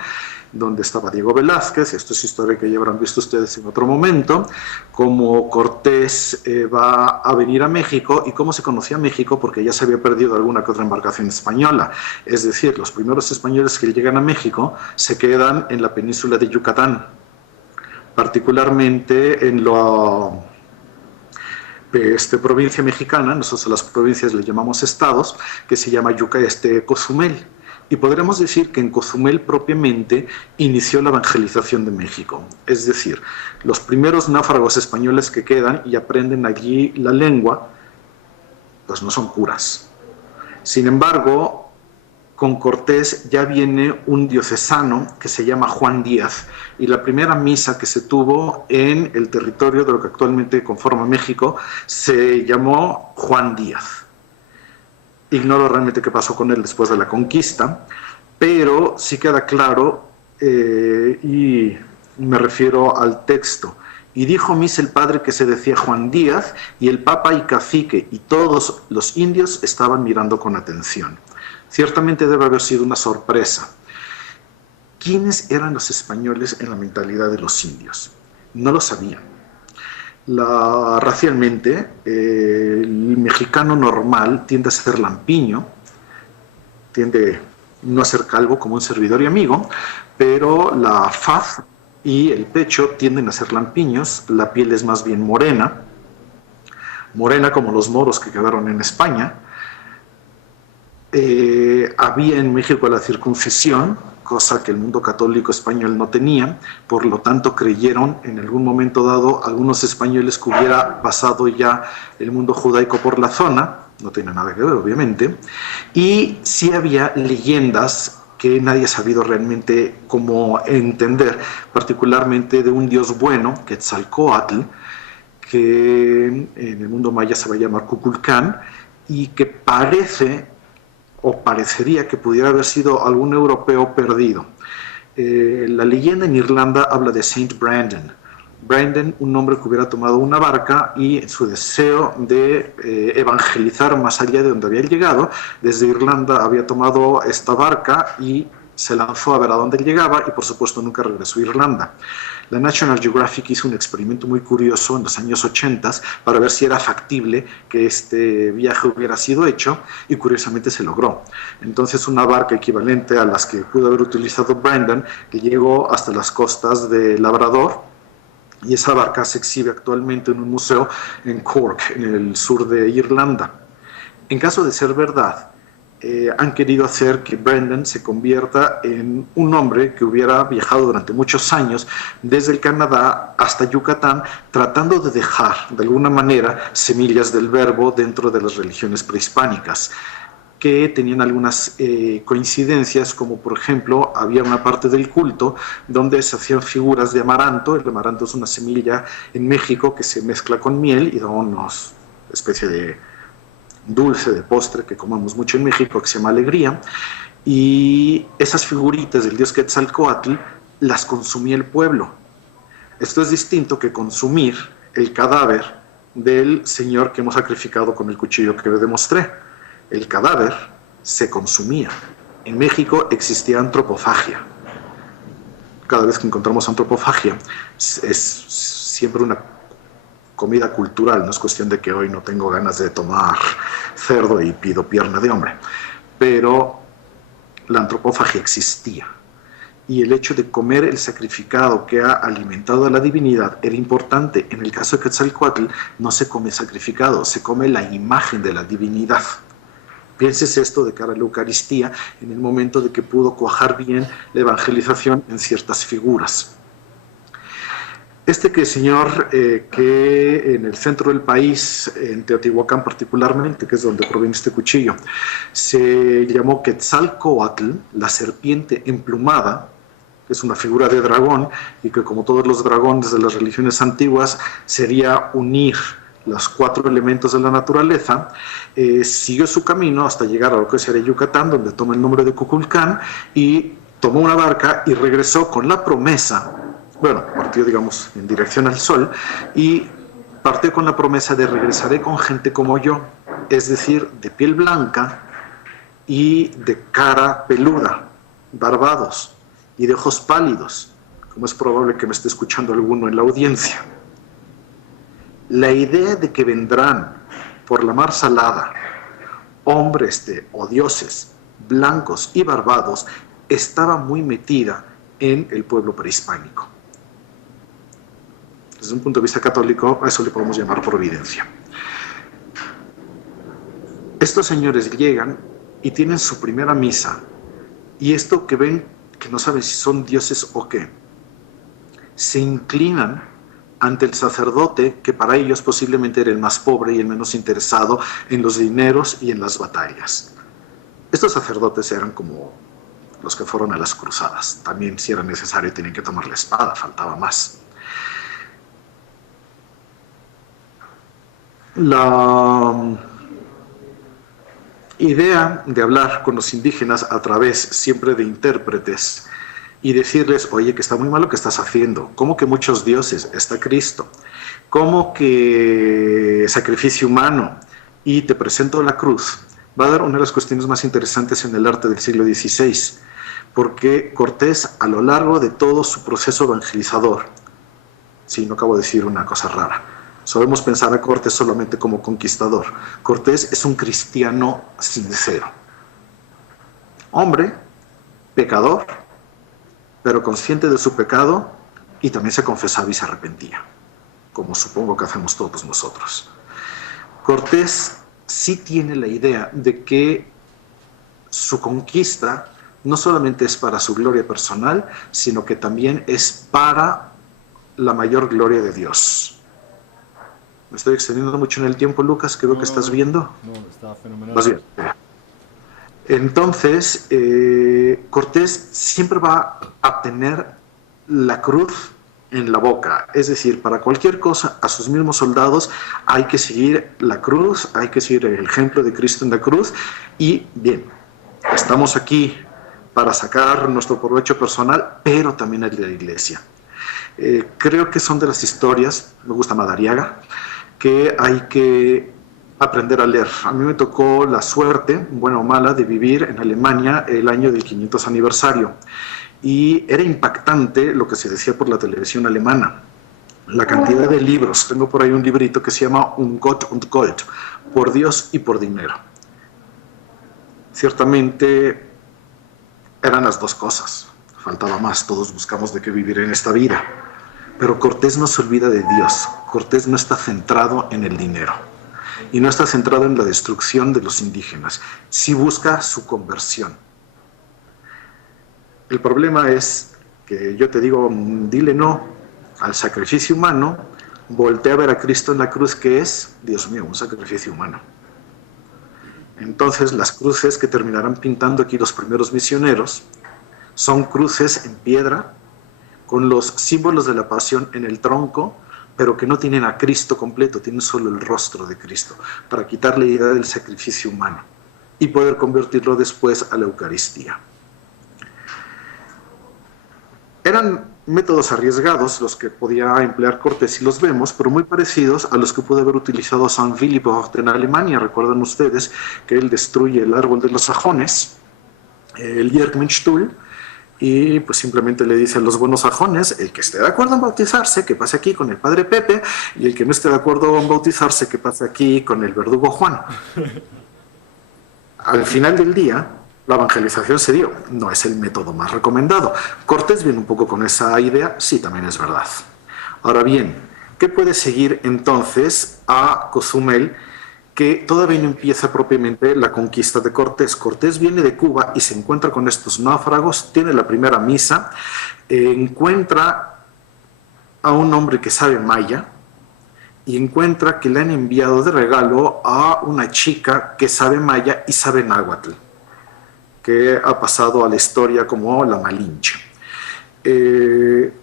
donde estaba Diego Velázquez. Esto es historia que ya habrán visto ustedes en otro momento, cómo Cortés va a venir a México y cómo se conocía México, porque ya se había perdido alguna que otra embarcación española. Es decir, los primeros españoles que llegan a México se quedan en la península de Yucatán, particularmente en la provincia mexicana. Nosotros a las provincias le llamamos estados, que se llama Cozumel. Y podremos decir que en Cozumel propiamente inició la evangelización de México. Es decir, los primeros náufragos españoles que quedan y aprenden allí la lengua, pues no son curas. Sin embargo, con Cortés ya viene un diocesano que se llama Juan Díaz, y la primera misa que se tuvo en el territorio de lo que actualmente conforma México se llamó Juan Díaz. Ignoro realmente qué pasó con él después de la conquista, pero sí queda claro, y me refiero al texto. Y dijo misa el padre que se decía Juan Díaz, y el papa y cacique y todos los indios estaban mirando con atención. Ciertamente debe haber sido una sorpresa. ¿Quiénes eran los españoles en la mentalidad de los indios? No lo sabían. Racialmente, el mexicano normal tiende a ser lampiño, tiende no a ser calvo como un servidor y amigo, pero la faz y el pecho tienden a ser lampiños, la piel es más bien morena, morena como los moros que quedaron en España. Había en México la circuncisión, cosa que el mundo católico español no tenía, por lo tanto creyeron en algún momento dado algunos españoles que hubiera pasado ya el mundo judaico por la zona, no tiene nada que ver obviamente, y sí había leyendas que nadie ha sabido realmente cómo entender, particularmente de un dios bueno, Quetzalcóatl, que en el mundo maya se va a llamar Kukulcán, y que parece o parecería que pudiera haber sido algún europeo perdido. La leyenda en Irlanda habla de Saint Brandon. Brandon, un hombre que hubiera tomado una barca y en su deseo de evangelizar más allá de donde había llegado, desde Irlanda había tomado esta barca y se lanzó a ver a dónde llegaba y por supuesto nunca regresó a Irlanda. La National Geographic hizo un experimento muy curioso en los años 80 para ver si era factible que este viaje hubiera sido hecho y curiosamente se logró. Entonces una barca equivalente a las que pudo haber utilizado Brandon, que llegó hasta las costas de Labrador, y esa barca se exhibe actualmente en un museo en Cork, en el sur de Irlanda. En caso de ser verdad, han querido hacer que Brandon se convierta en un hombre que hubiera viajado durante muchos años desde el Canadá hasta Yucatán, tratando de dejar de alguna manera semillas del verbo dentro de las religiones prehispánicas, que tenían algunas coincidencias, como por ejemplo había una parte del culto donde se hacían figuras de amaranto. El amaranto es una semilla en México que se mezcla con miel y da una especie de dulce, de postre que comemos mucho en México, que se llama alegría, y esas figuritas del dios Quetzalcóatl las consumía el pueblo. Esto es distinto que consumir el cadáver del señor que hemos sacrificado con el cuchillo que le demostré. El cadáver se consumía. En México existía antropofagia. Cada vez que encontramos antropofagia es siempre una comida cultural, no es cuestión de que hoy no tengo ganas de tomar cerdo y pido pierna de hombre, pero la antropofagia existía. y el hecho de comer el sacrificado que ha alimentado a la divinidad era importante. En el caso de Quetzalcóatl no se come sacrificado, se come la imagen de la divinidad. Pienses esto de cara a la Eucaristía en el momento de que pudo cuajar bien la evangelización en ciertas figuras. Este señor que en el centro del país, en Teotihuacán particularmente, que es donde proviene este cuchillo, se llamó Quetzalcóatl, la serpiente emplumada, que es una figura de dragón y que, como todos los dragones de las religiones antiguas, sería unir los 4 elementos de la naturaleza. Siguió su camino hasta llegar a lo que sería Yucatán, donde toma el nombre de Kukulcán, y tomó una barca y regresó con la promesa, bueno, partió, digamos, en dirección al sol, y partió con la promesa de regresaré con gente como yo, es decir, de piel blanca y de cara peluda, barbados, y de ojos pálidos, como es probable que me esté escuchando alguno en la audiencia. La idea de que vendrán por la mar salada hombres o dioses blancos y barbados estaba muy metida en el pueblo prehispánico. Desde un punto de vista católico, a eso le podemos llamar providencia. Estos señores llegan y tienen su primera misa, y esto que ven, que no saben si son dioses o qué, se inclinan ante el sacerdote, que para ellos posiblemente era el más pobre y el menos interesado en los dineros y en las batallas. Estos sacerdotes eran como los que fueron a las cruzadas. También, si era necesario, tenían que tomar la espada, faltaba más. La idea de hablar con los indígenas a través siempre de intérpretes y decirles, oye, que está muy mal lo que estás haciendo, ¿cómo que muchos dioses? Está Cristo, ¿cómo que sacrificio humano? Y te presento la cruz. Va a dar una de las cuestiones más interesantes en el arte del siglo XVI, porque Cortés, a lo largo de todo su proceso evangelizador, sí, no acabo de decir una cosa rara, solemos pensar a Cortés solamente como conquistador. Cortés es un cristiano sincero. Hombre, pecador, pero consciente de su pecado, y también se confesaba y se arrepentía, como supongo que hacemos todos nosotros. Cortés sí tiene la idea de que su conquista no solamente es para su gloria personal, sino que también es para la mayor gloria de Dios. ¿Me estoy extendiendo mucho en el tiempo, Lucas? Que veo que estás viendo. No, está fenomenal. ¿Vas bien? Entonces, Cortés siempre va a tener la cruz en la boca. Es decir, para cualquier cosa, a sus mismos soldados hay que seguir la cruz, hay que seguir el ejemplo de Cristo en la cruz. Y bien, estamos aquí para sacar nuestro provecho personal, pero también el de la iglesia. Creo que son de las historias, me gusta Madariaga, que hay que aprender a leer. A mí me tocó la suerte, buena o mala, de vivir en Alemania el año del 500 aniversario. Y era impactante lo que se decía por la televisión alemana. La cantidad de libros. Tengo por ahí un librito que se llama Un Gott und Gold, por Dios y por dinero. Ciertamente eran las dos cosas. Faltaba más, todos buscamos de qué vivir en esta vida. Pero Cortés no se olvida de Dios. Cortés no está centrado en el dinero. Y no está centrado en la destrucción de los indígenas. Sí busca su conversión. El problema es que yo te digo, dile no al sacrificio humano, voltea a ver a Cristo en la cruz, que es, Dios mío, un sacrificio humano. Entonces las cruces que terminarán pintando aquí los primeros misioneros son cruces en piedra, con los símbolos de la pasión en el tronco, pero que no tienen a Cristo completo, tienen solo el rostro de Cristo, para quitar la idea del sacrificio humano y poder convertirlo después a la Eucaristía. Eran métodos arriesgados los que podía emplear Cortés, y los vemos, pero muy parecidos a los que pudo haber utilizado San Willibrord en Alemania. Recuerdan ustedes que él destruye el árbol de los sajones, el Jerdmannstuhl, y pues simplemente le dice a los buenos sajones, el que esté de acuerdo en bautizarse, que pase aquí con el padre Pepe, y el que no esté de acuerdo en bautizarse, que pase aquí con el verdugo Juan. Al final del día, La evangelización se dio, no es el método más recomendado. Cortés viene un poco con esa idea, sí, también es verdad. Ahora bien, ¿qué puede seguir entonces a Cozumel, que todavía no empieza propiamente la conquista de Cortés? Cortés viene de Cuba y se encuentra con estos náufragos, tiene la primera misa, encuentra a un hombre que sabe maya y encuentra que le han enviado de regalo a una chica que sabe maya y sabe náhuatl, que ha pasado a la historia como la Malinche.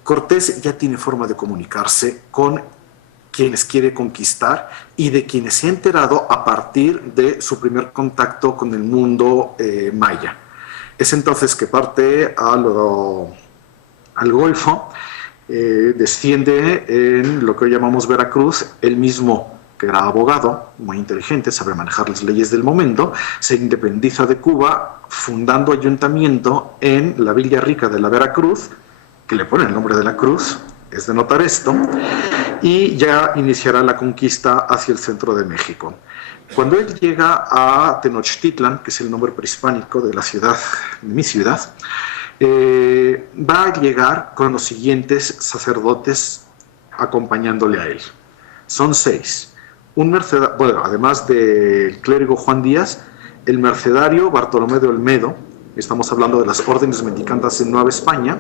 Cortés ya tiene forma de comunicarse con quienes quiere conquistar y de quienes se ha enterado a partir de su primer contacto con el mundo maya. Es entonces que parte al Golfo, desciende en lo que hoy llamamos Veracruz, él mismo, que era abogado, muy inteligente, sabe manejar las leyes del momento, se independiza de Cuba, fundando ayuntamiento en la Villa Rica de la Veracruz, que le pone el nombre de la cruz, es de notar esto, y ya iniciará la conquista hacia el centro de México. Cuando él llega a Tenochtitlan, que es el nombre prehispánico de la ciudad, mi ciudad, va a llegar con los siguientes sacerdotes acompañándole a él. Son 6. Un mercedario, bueno, además del clérigo Juan Díaz, el mercedario Bartolomé de Olmedo, estamos hablando de las órdenes mendicantes en Nueva España,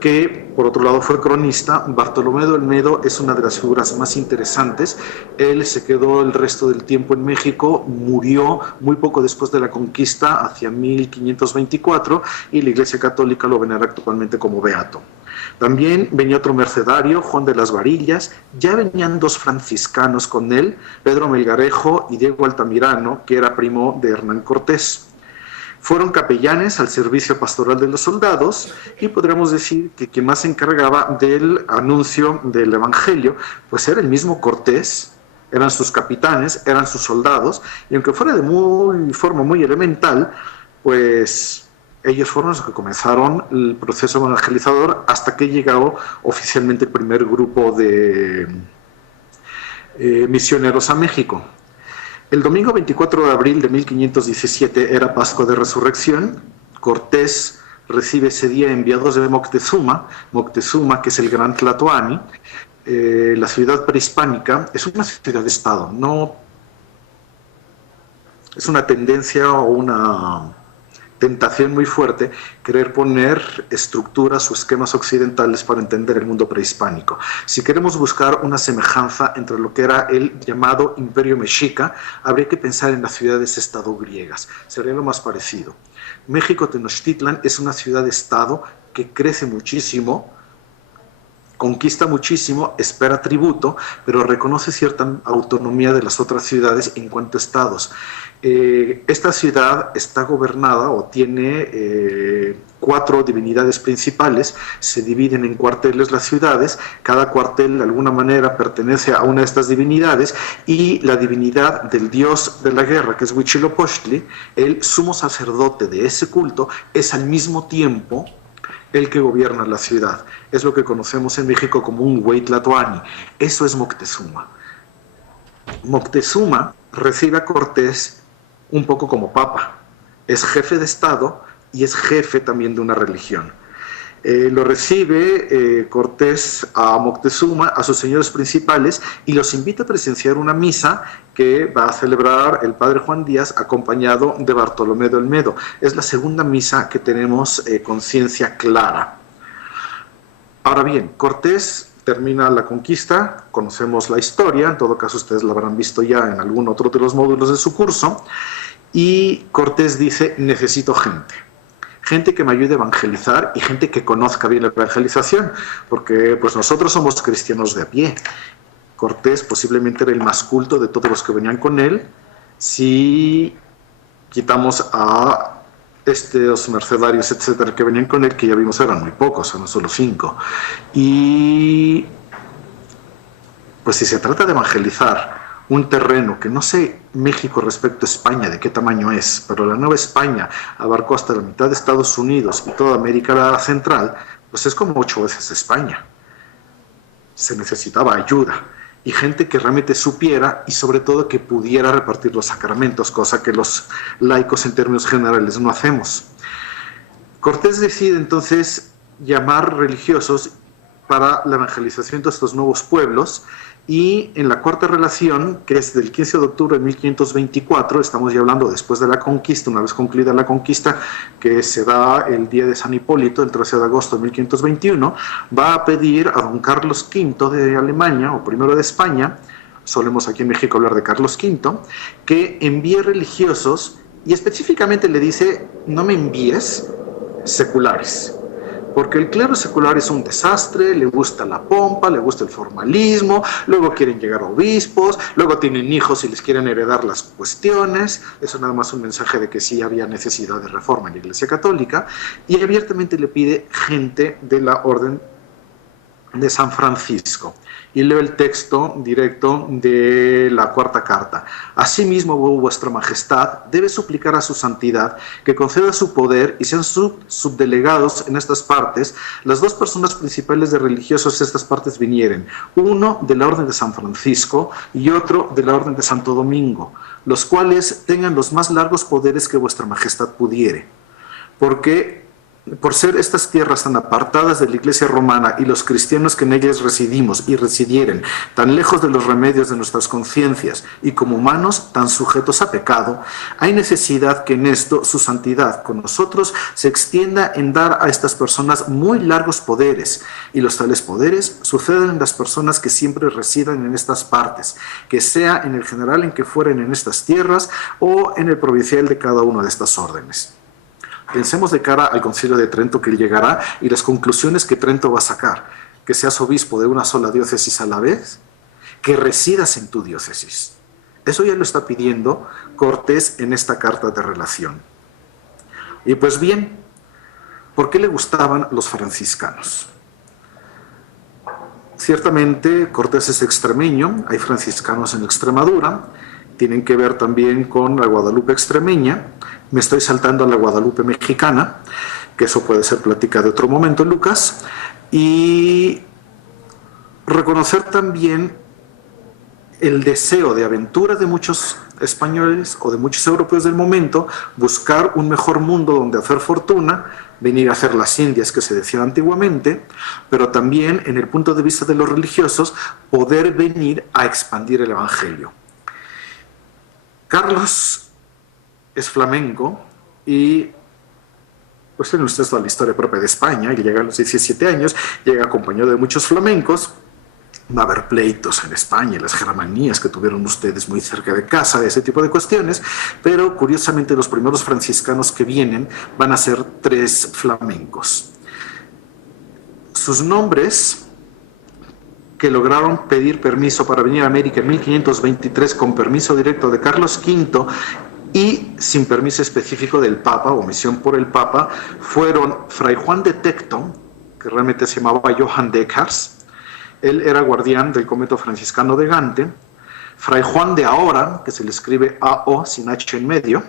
que por otro lado fue cronista. Bartolomé de Olmedo es una de las figuras más interesantes. Él se quedó el resto del tiempo en México, murió muy poco después de la conquista, hacia 1524, y la Iglesia Católica lo venera actualmente como beato. También venía otro mercedario, Juan de las Varillas. Ya venían 2 franciscanos con él, Pedro Melgarejo y Diego Altamirano, que era primo de Hernán Cortés. Fueron capellanes al servicio pastoral de los soldados y podríamos decir que quien más se encargaba del anuncio del evangelio pues era el mismo Cortés, eran sus capitanes, eran sus soldados, y aunque fuera de forma muy elemental, pues ellos fueron los que comenzaron el proceso evangelizador hasta que llegó oficialmente el primer grupo de misioneros a México. El domingo 24 de abril de 1517 era Pascua de Resurrección. Cortés recibe ese día enviados de Moctezuma, que es el gran Tlatoani. La ciudad prehispánica es una ciudad-estado, no es una tendencia o una tentación muy fuerte querer poner estructuras o esquemas occidentales para entender el mundo prehispánico. Si queremos buscar una semejanza entre lo que era el llamado Imperio Mexica, habría que pensar en las ciudades-estado griegas. Sería lo más parecido. México Tenochtitlan es una ciudad-estado que crece muchísimo, conquista muchísimo, espera tributo, pero reconoce cierta autonomía de las otras ciudades en cuanto a estados. Esta ciudad está gobernada o tiene 4 divinidades principales, se dividen en cuarteles las ciudades, cada cuartel de alguna manera pertenece a una de estas divinidades, y la divinidad del dios de la guerra, que es Huitzilopochtli, el sumo sacerdote de ese culto, es al mismo tiempo el que gobierna la ciudad. Es lo que conocemos en México como un Güey Tlatoani. Eso es Moctezuma. Moctezuma recibe a Cortés un poco como papa. Es jefe de Estado y es jefe también de una religión. Lo recibe Cortés a Moctezuma, a sus señores principales, y los invita a presenciar una misa que va a celebrar el padre Juan Díaz acompañado de Bartolomé de Olmedo. Es la segunda misa que tenemos conciencia clara. Ahora bien, Cortés termina la conquista, conocemos la historia, en todo caso ustedes la habrán visto ya en algún otro de los módulos de su curso, y Cortés dice: necesito gente que me ayude a evangelizar y gente que conozca bien la evangelización, porque pues nosotros somos cristianos de a pie. Cortés posiblemente era el más culto de todos los que venían con él, si quitamos a los mercenarios, etcétera, que venían con él, que ya vimos eran muy pocos, eran solo 5. Y pues si se trata de evangelizar un terreno que no sé México respecto a España de qué tamaño es, pero la Nueva España abarcó hasta la mitad de Estados Unidos y toda América Central, pues es como 8 veces España. Se necesitaba ayuda. y gente que realmente supiera y sobre todo que pudiera repartir los sacramentos, cosa que los laicos en términos generales no hacemos. Cortés decide entonces llamar religiosos para la evangelización de estos nuevos pueblos, y en la cuarta relación, que es del 15 de octubre de 1524, estamos ya hablando después de la conquista, una vez concluida la conquista, que se da el día de San Hipólito, el 13 de agosto de 1521, va a pedir a don Carlos V de Alemania, o primero de España, solemos aquí en México hablar de Carlos V, que envíe religiosos, y específicamente le dice, no me envíes seculares, porque el clero secular es un desastre, le gusta la pompa, le gusta el formalismo, luego quieren llegar a obispos, luego tienen hijos y les quieren heredar las cuestiones. Eso nada más un mensaje de que sí había necesidad de reforma en la Iglesia Católica, y abiertamente le pide gente de la Orden de San Francisco. Y leo el texto directo de la cuarta carta. Asimismo, vuestra majestad debe suplicar a su santidad que conceda su poder y sean subdelegados en estas partes las dos personas principales de religiosos de estas partes vinieren, uno de la Orden de San Francisco y otro de la Orden de Santo Domingo, los cuales tengan los más largos poderes que vuestra majestad pudiere. Porque por ser estas tierras tan apartadas de la Iglesia romana y los cristianos que en ellas residimos y residieren tan lejos de los remedios de nuestras conciencias y como humanos tan sujetos a pecado, hay necesidad que en esto su santidad con nosotros se extienda en dar a estas personas muy largos poderes, y los tales poderes suceden en las personas que siempre residan en estas partes, que sea en el general en que fueren en estas tierras o en el provincial de cada una de estas órdenes. Pensemos de cara al Concilio de Trento que llegará y las conclusiones que Trento va a sacar: que seas obispo de una sola diócesis a la vez, que residas en tu diócesis. Eso ya lo está pidiendo Cortés en esta carta de relación. Y pues bien, ¿por qué le gustaban los franciscanos? Ciertamente Cortés es extremeño, hay franciscanos en Extremadura, tienen que ver también con la Guadalupe extremeña. Me estoy saltando a la Guadalupe mexicana, que eso puede ser plática de otro momento, Lucas. Y reconocer también el deseo de aventura de muchos españoles o de muchos europeos del momento, buscar un mejor mundo donde hacer fortuna, venir a hacer las Indias que se decían antiguamente, pero también en el punto de vista de los religiosos, poder venir a expandir el Evangelio. Carlos es flamenco y pues tiene usted toda la historia propia de España, y llega a los 17 años, llega acompañado de muchos flamencos. Va a haber pleitos en España, las germanías que tuvieron ustedes muy cerca de casa, ese tipo de cuestiones, pero curiosamente los primeros franciscanos que vienen van a ser 3 flamencos. Sus nombres, que lograron pedir permiso para venir a América en 1523 con permiso directo de Carlos V y sin permiso específico del Papa o misión por el Papa, fueron Fray Juan de Tecton, que realmente se llamaba Johann de Cars. Él era guardián del convento franciscano de Gante. Fray Juan de Ahora, que se le escribe A-O sin H en medio.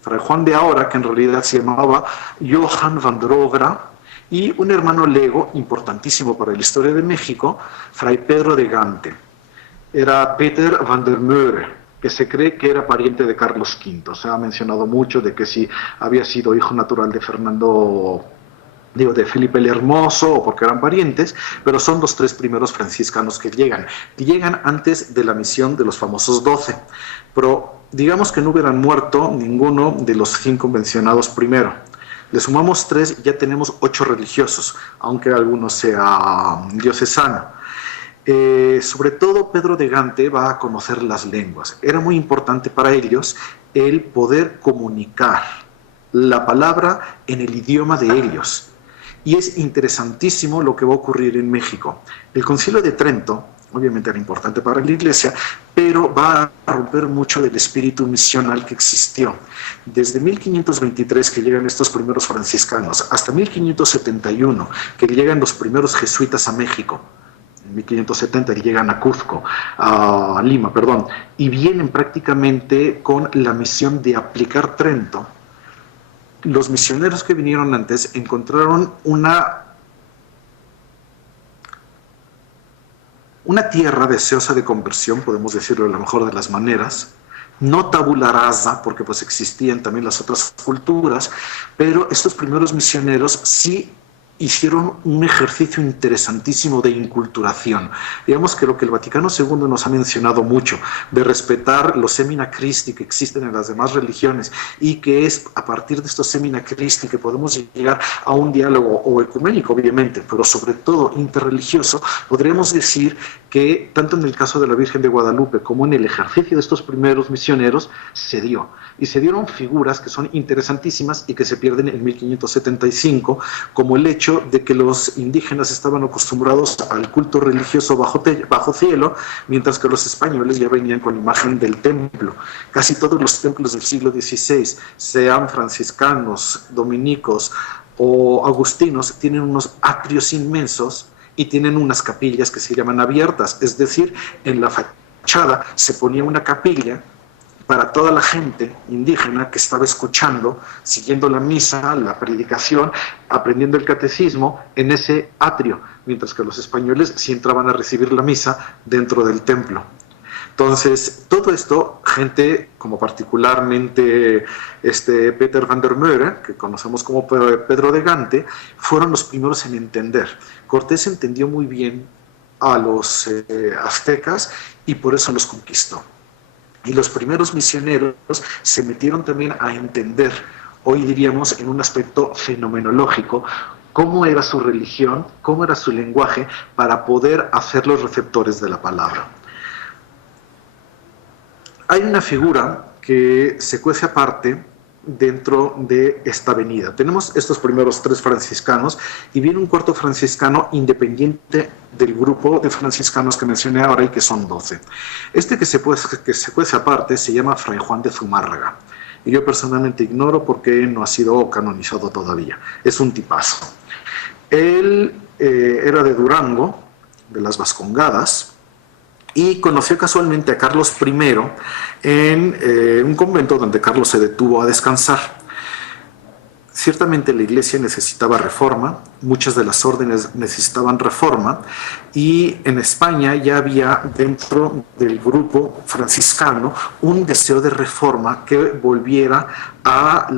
Fray Juan de Ahora, que en realidad se llamaba Johann van der Overa. Y un hermano lego importantísimo para la historia de México, Fray Pedro de Gante. Era Peter van der Möhre, que se cree que era pariente de Carlos V. Se ha mencionado mucho de que si había sido hijo natural de de Felipe el Hermoso, o porque eran parientes, pero son los 3 primeros franciscanos que llegan antes de la misión de los famosos 12, pero digamos que no hubieran muerto ninguno de los 5 mencionados primero. Le sumamos 3 y ya tenemos 8 religiosos, aunque alguno sea diocesano. Sobre todo Pedro de Gante va a conocer las lenguas. Era muy importante para ellos el poder comunicar la palabra en el idioma de ellos. Y es interesantísimo lo que va a ocurrir en México. El Concilio de Trento, obviamente era importante para la Iglesia, pero va a romper mucho del espíritu misional que existió. Desde 1523, que llegan estos primeros franciscanos, hasta 1571, que llegan los primeros jesuitas a México, en 1570 que llegan a Cuzco, a Lima, perdón, y vienen prácticamente con la misión de aplicar Trento. Los misioneros que vinieron antes encontraron una una tierra deseosa de conversión, podemos decirlo de la mejor de las maneras, no tabula rasa, porque pues existían también las otras culturas, pero estos primeros misioneros sí hicieron un ejercicio interesantísimo de inculturación. Digamos que lo que el Vaticano II nos ha mencionado mucho, de respetar los semina Christi que existen en las demás religiones, y que es a partir de estos semina Christi que podemos llegar a un diálogo o ecuménico, obviamente, pero sobre todo interreligioso. Podríamos decir que tanto en el caso de la Virgen de Guadalupe como en el ejercicio de estos primeros misioneros se dio. Y se dieron figuras que son interesantísimas y que se pierden en 1575, como el hecho de que los indígenas estaban acostumbrados al culto religioso bajo cielo, mientras que los españoles ya venían con la imagen del templo. Casi todos los templos del siglo XVI, sean franciscanos, dominicos o agustinos, tienen unos atrios inmensos y tienen unas capillas que se llaman abiertas, es decir, en la fachada se ponía una capilla para toda la gente indígena que estaba escuchando, siguiendo la misa, la predicación, aprendiendo el catecismo en ese atrio, mientras que los españoles sí entraban a recibir la misa dentro del templo. Entonces, todo esto, gente como particularmente Peter van der Meuren, que conocemos como Pedro de Gante, fueron los primeros en entender. Cortés entendió muy bien a los aztecas y por eso los conquistó. Y los primeros misioneros se metieron también a entender, hoy diríamos en un aspecto fenomenológico, cómo era su religión, cómo era su lenguaje, para poder hacerlos receptores de la palabra. Hay una figura que se cuece aparte dentro de esta avenida. Tenemos estos primeros 3 franciscanos y viene un cuarto franciscano independiente del grupo de franciscanos que mencioné ahora y que son 12. Este que se cuece aparte se llama Fray Juan de Zumárraga. Y yo personalmente ignoro por qué no ha sido canonizado todavía. Es un tipazo. Él era de Durango, de las Vascongadas, y conoció casualmente a Carlos I en un convento donde Carlos se detuvo a descansar. Ciertamente la iglesia necesitaba reforma, muchas de las órdenes necesitaban reforma, y en España ya había dentro del grupo franciscano un deseo de reforma que volviera a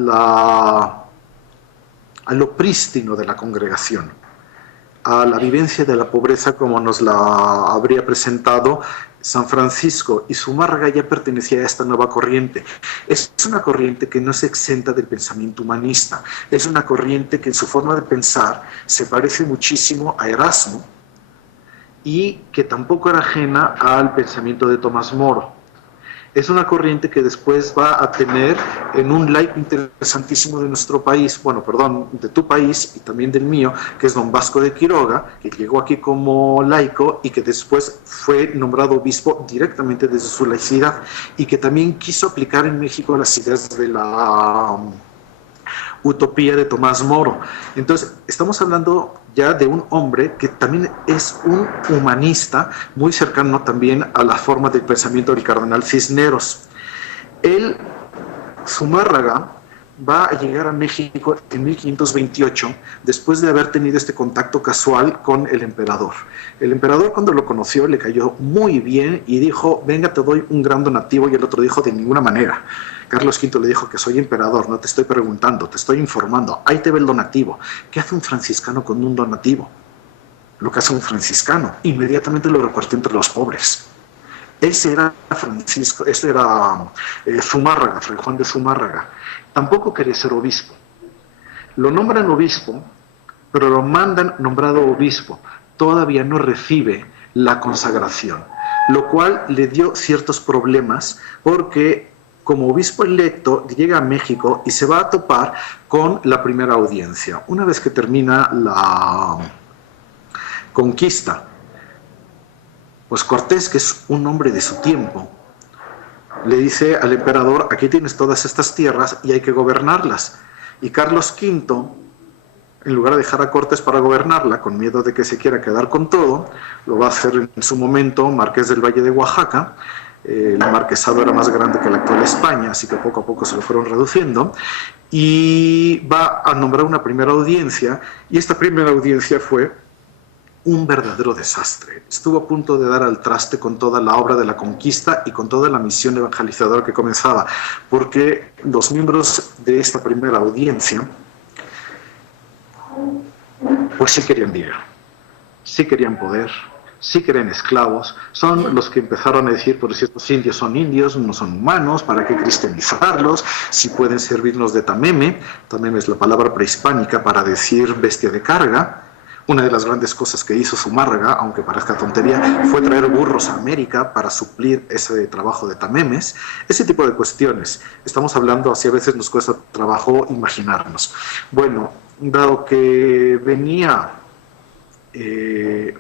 lo prístino de la congregación, a la vivencia de la pobreza como nos la habría presentado San Francisco, y Zumárraga ya pertenecía a esta nueva corriente. Es una corriente que no se exenta del pensamiento humanista, es una corriente que en su forma de pensar se parece muchísimo a Erasmo y que tampoco era ajena al pensamiento de Tomás Moro. Es una corriente que después va a tener en un laico interesantísimo de nuestro país, bueno, perdón, de tu país y también del mío, que es don Vasco de Quiroga, que llegó aquí como laico y que después fue nombrado obispo directamente desde su laicidad y que también quiso aplicar en México las ideas de la utopía de Tomás Moro. Entonces, estamos hablando ya de un hombre que también es un humanista, muy cercano también a la forma del pensamiento del cardenal Cisneros. Él, Zumárraga, va a llegar a México en 1528, después de haber tenido este contacto casual con el emperador. El emperador, cuando lo conoció, le cayó muy bien y dijo: venga, te doy un gran donativo, y el otro dijo: de ninguna manera. Carlos V le dijo: que soy emperador, no te estoy preguntando, te estoy informando, ahí te ve el donativo. ¿Qué hace un franciscano con un donativo? Lo que hace un franciscano, inmediatamente lo repartió entre los pobres. Ese era Francisco, ese era Zumárraga, Fray Juan de Zumárraga. Tampoco quería ser obispo. Lo nombran obispo, pero lo mandan nombrado obispo. Todavía no recibe la consagración, lo cual le dio ciertos problemas porque como obispo electo llega a México y se va a topar con la primera audiencia. Una vez que termina la conquista, pues Cortés, que es un hombre de su tiempo, le dice al emperador: aquí tienes todas estas tierras y hay que gobernarlas. Y Carlos V, en lugar de dejar a Cortés para gobernarla, con miedo de que se quiera quedar con todo, lo va a hacer en su momento marqués del Valle de Oaxaca. El marquesado era más grande que la actual España, así que poco a poco se lo fueron reduciendo, y va a nombrar una primera audiencia, y esta primera audiencia fue un verdadero desastre. Estuvo a punto de dar al traste con toda la obra de la conquista y con toda la misión evangelizadora que comenzaba, porque los miembros de esta primera audiencia pues sí querían dinero, sí querían poder, sí querían esclavos. Son los que empezaron a decir, por si estos indios son indios, no son humanos, ¿para qué cristianizarlos? Si pueden servirnos de tameme. Tameme es la palabra prehispánica para decir bestia de carga. Una de las grandes cosas que hizo Zumárraga, aunque parezca tontería, fue traer burros a América para suplir ese trabajo de tamemes. Ese tipo de cuestiones. Estamos hablando, así a veces nos cuesta trabajo imaginarnos. Bueno, dado que venía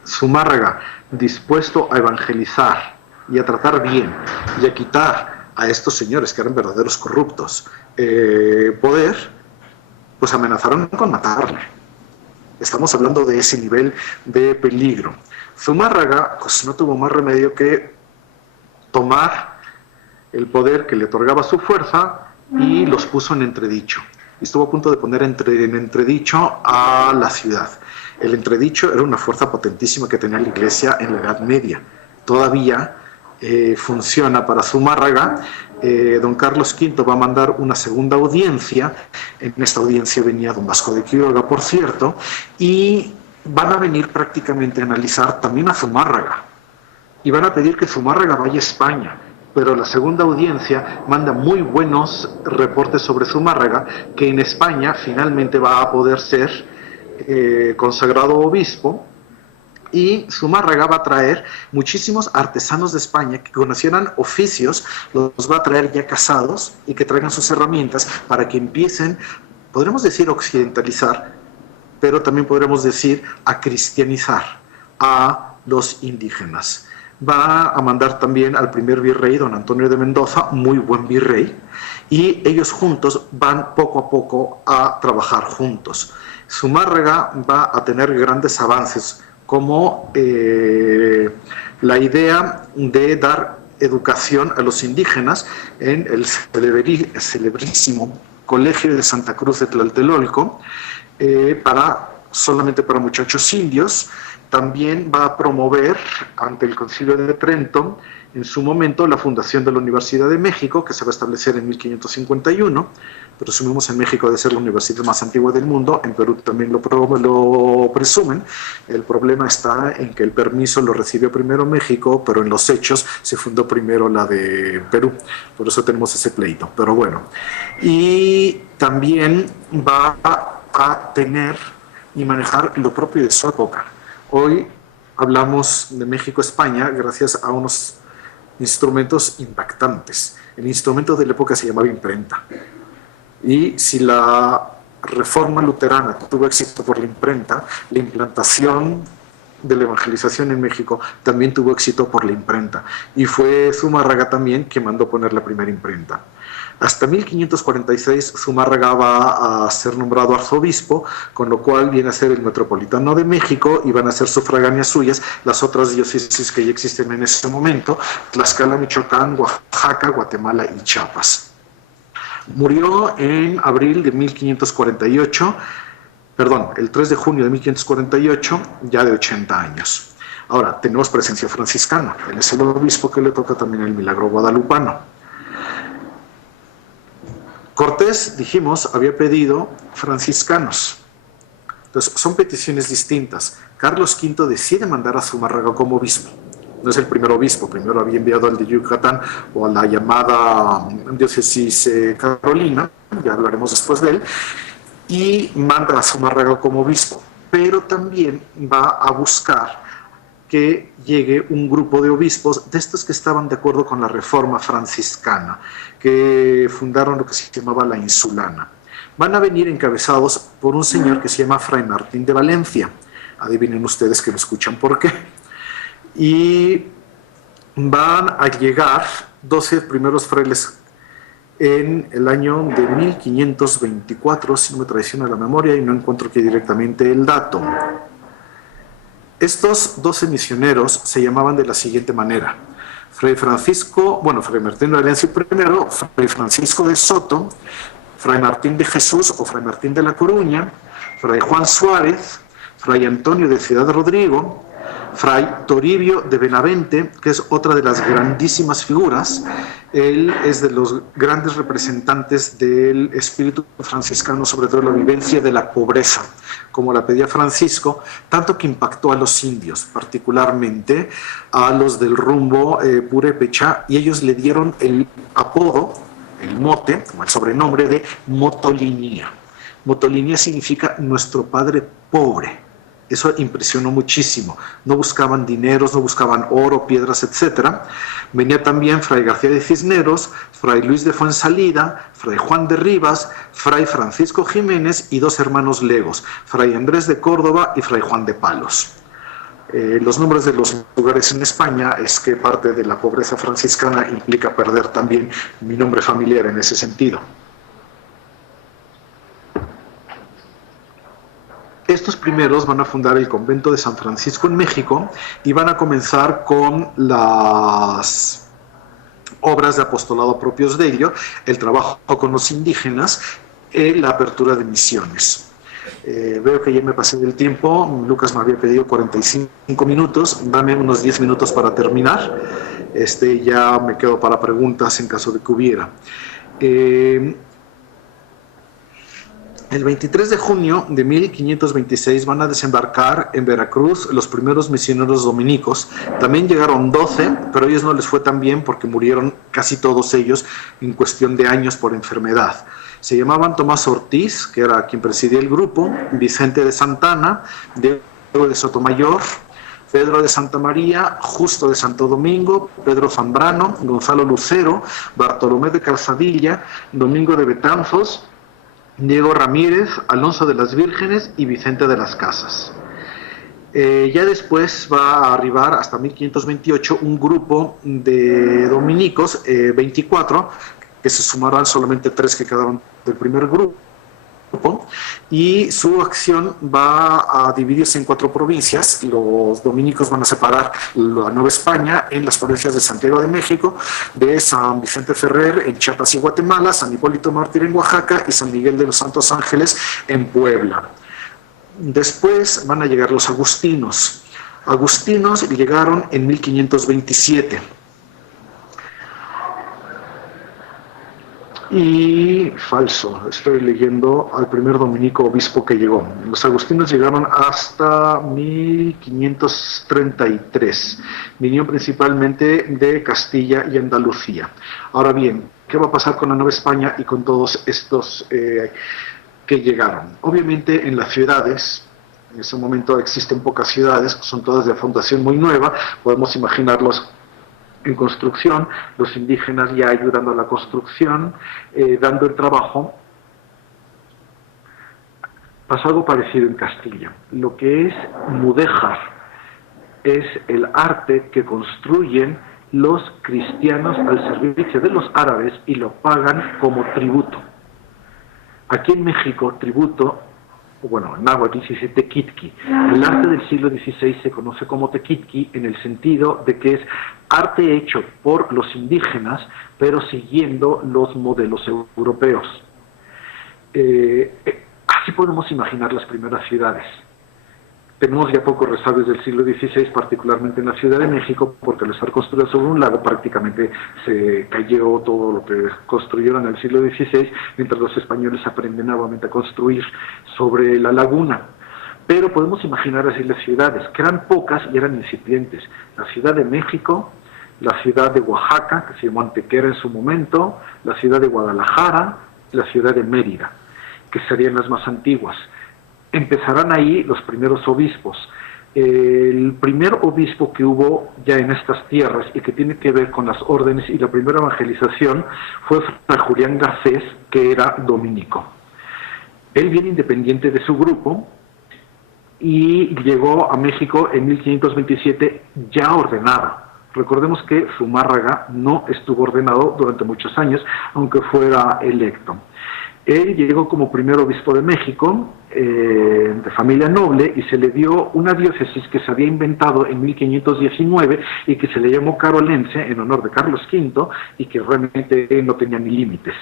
Zumárraga dispuesto a evangelizar y a tratar bien y a quitar a estos señores que eran verdaderos corruptos poder, pues amenazaron con matarle. Estamos hablando de ese nivel de peligro. Zumárraga pues no tuvo más remedio que tomar el poder que le otorgaba su fuerza y los puso en entredicho. Y estuvo a punto de poner en entredicho a la ciudad. El entredicho era una fuerza potentísima que tenía la Iglesia en la Edad Media. Todavía funciona para Zumárraga. Don Carlos V va a mandar una segunda audiencia. En esta audiencia venía don Vasco de Quiroga, por cierto, y van a venir prácticamente a analizar también a Zumárraga. Y van a pedir que Zumárraga vaya a España. Pero la segunda audiencia manda muy buenos reportes sobre Zumárraga, que en España finalmente va a poder ser consagrado obispo, y Zumárraga va a traer muchísimos artesanos de España que conocieran oficios, los va a traer ya casados y que traigan sus herramientas para que empiecen, podremos decir, a occidentalizar, pero también podremos decir a cristianizar a los indígenas. Va a mandar también al primer virrey, don Antonio de Mendoza, muy buen virrey, y ellos juntos van poco a poco a trabajar juntos. Zumárraga va a tener grandes avances, como la idea de dar educación a los indígenas en el celebrísimo Colegio de Santa Cruz de Tlatelolco, solamente para muchachos indios. También va a promover ante el Concilio de Trento, en su momento, la fundación de la Universidad de México, que se va a establecer en 1551. Presumimos en México de ser la universidad más antigua del mundo, en Perú también lo presumen. El problema está en que el permiso lo recibió primero México, pero en los hechos se fundó primero la de Perú. Por eso tenemos ese pleito, pero bueno. Y también va a tener y manejar lo propio de su época. Hoy hablamos de México-España gracias a unos instrumentos impactantes. El instrumento de la época se llamaba imprenta. Y si la reforma luterana tuvo éxito por la imprenta, la implantación de la evangelización en México también tuvo éxito por la imprenta. Y fue Zumárraga también quien mandó poner la primera imprenta. Hasta 1546 Zumárraga va a ser nombrado arzobispo, con lo cual viene a ser el metropolitano de México y van a ser sufragáneas suyas las otras diócesis que ya existen en ese momento: Tlaxcala, Michoacán, Oaxaca, Guatemala y Chiapas. Murió en abril de 1548, el 3 de junio de 1548, ya de 80 años. Ahora, tenemos presencia franciscana. Él es el obispo que le toca también el milagro guadalupano. Cortés, dijimos, había pedido franciscanos. Entonces, son peticiones distintas. Carlos V decide mandar a Zumárraga como obispo. No es el primer obispo, primero había enviado al de Yucatán o a la llamada diócesis Carolina, ya hablaremos después de él, y manda a Zumárraga como obispo. Pero también va a buscar que llegue un grupo de obispos, de estos que estaban de acuerdo con la reforma franciscana, que fundaron lo que se llamaba la Insulana. Van a venir encabezados por un señor que se llama Fray Martín de Valencia. Adivinen ustedes que me escuchan por qué. Y van a llegar 12 primeros frailes en el año de 1524, si no me traiciona la memoria y no encuentro aquí directamente el dato. Estos 12 misioneros se llamaban de la siguiente manera: Fray Martín de Valencia primero, Fray Francisco de Soto, Fray Martín de Jesús o Fray Martín de la Coruña, Fray Juan Suárez, Fray Antonio de Ciudad Rodrigo, Fray Toribio de Benavente, que es otra de las grandísimas figuras. Él es de los grandes representantes del espíritu franciscano, sobre todo la vivencia de la pobreza, como la pedía Francisco, tanto que impactó a los indios, particularmente a los del rumbo Purépecha, y ellos le dieron el apodo, el mote, como el sobrenombre de Motolinía. Motolinía significa nuestro padre pobre. Eso impresionó muchísimo. No buscaban dineros, no buscaban oro, piedras, etc. Venía también Fray García de Cisneros, Fray Luis de Fuensalida, Fray Juan de Rivas, Fray Francisco Jiménez y 2 hermanos legos, Fray Andrés de Córdoba y Fray Juan de Palos. Los nombres de los lugares en España es que parte de la pobreza franciscana implica perder también mi nombre familiar en ese sentido. Estos primeros van a fundar el convento de San Francisco en México y van a comenzar con las obras de apostolado propios de ello, el trabajo con los indígenas y la apertura de misiones. Veo que ya me pasé del tiempo. Lucas me había pedido 45 minutos, dame unos 10 minutos para terminar. Ya me quedo para preguntas en caso de que hubiera. El 23 de junio de 1526 van a desembarcar en Veracruz los primeros misioneros dominicos. También llegaron 12, pero a ellos no les fue tan bien porque murieron casi todos ellos en cuestión de años por enfermedad. Se llamaban Tomás Ortiz, que era quien presidía el grupo, Vicente de Santana, Diego de Sotomayor, Pedro de Santa María, Justo de Santo Domingo, Pedro Zambrano, Gonzalo Lucero, Bartolomé de Calzadilla, Domingo de Betanzos, Diego Ramírez, Alonso de las Vírgenes y Vicente de las Casas. Ya después va a arribar hasta 1528 un grupo de dominicos, 24, que se sumarán solamente 3 que quedaron del primer grupo, y su acción va a dividirse en 4 provincias. Los dominicos van a separar la Nueva España en las provincias de Santiago de México, de San Vicente Ferrer en Chiapas y Guatemala, San Hipólito Mártir en Oaxaca y San Miguel de los Santos Ángeles en Puebla. Después van a llegar los agustinos. Agustinos llegaron en 1527. Y falso, estoy leyendo al primer dominico obispo que llegó. Los agustinos llegaron hasta 1533. Vinieron principalmente de Castilla y Andalucía. Ahora bien, ¿qué va a pasar con la Nueva España y con todos estos que llegaron? Obviamente en las ciudades, en ese momento existen pocas ciudades, son todas de fundación muy nueva, podemos imaginarlos en construcción, los indígenas ya ayudando a la construcción, dando el trabajo. Pasa algo parecido en Castilla. Lo que es mudéjar es el arte que construyen los cristianos al servicio de los árabes y lo pagan como tributo. Aquí en México, tributo, bueno, en náhuatl se dice tequitqui. El arte del siglo XVI se conoce como tequitqui en el sentido de que es arte hecho por los indígenas, pero siguiendo los modelos europeos. Así podemos imaginar las primeras ciudades. Tenemos ya pocos resabios del siglo XVI, particularmente en la Ciudad de México, porque al estar construido sobre un lago prácticamente se cayó todo lo que construyeron en el siglo XVI, mientras los españoles aprenden nuevamente a construir sobre la laguna. Pero podemos imaginar así las ciudades, que eran pocas y eran incipientes. La Ciudad de México, la ciudad de Oaxaca, que se llamó Antequera en su momento, la ciudad de Guadalajara, la ciudad de Mérida, que serían las más antiguas. Empezarán ahí los primeros obispos. El primer obispo que hubo ya en estas tierras y que tiene que ver con las órdenes y la primera evangelización fue Fray Julián Garcés, que era dominico. Él viene independiente de su grupo y llegó a México en 1527 ya ordenado. Recordemos que Zumárraga no estuvo ordenado durante muchos años, aunque fuera electo. Él llegó como primer obispo de México, de familia noble, y se le dio una diócesis que se había inventado en 1519 y que se le llamó carolense en honor de Carlos V y que realmente no tenía ni límites.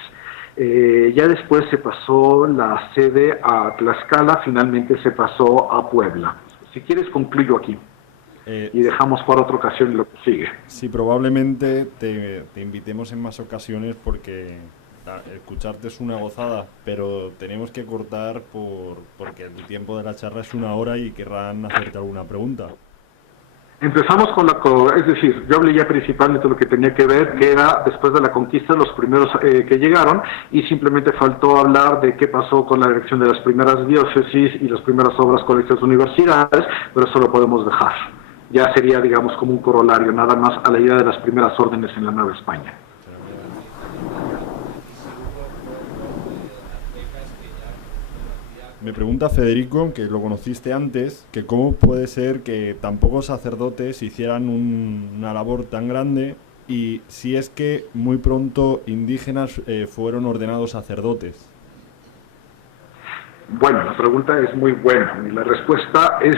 Ya después se pasó la sede a Tlaxcala, finalmente se pasó a Puebla. Si quieres concluyo aquí y dejamos para otra ocasión lo que sigue. Sí, probablemente te invitemos en más ocasiones porque escucharte es una gozada, pero tenemos que cortar porque el tiempo de la charla es 1 hora y querrán hacerte alguna pregunta. Empezamos con es decir, yo hablé ya principalmente de lo que tenía que ver, que era después de la conquista los primeros que llegaron, y simplemente faltó hablar de qué pasó con la erección de las primeras diócesis y las primeras obras, colegios, universidades, pero eso lo podemos dejar. Ya sería, digamos, como un corolario, nada más a la idea de las primeras órdenes en la Nueva España. Me pregunta Federico, que lo conociste antes, que cómo puede ser que tan pocos sacerdotes hicieran una labor tan grande y si es que muy pronto indígenas fueron ordenados sacerdotes. Bueno, la pregunta es muy buena y la respuesta es,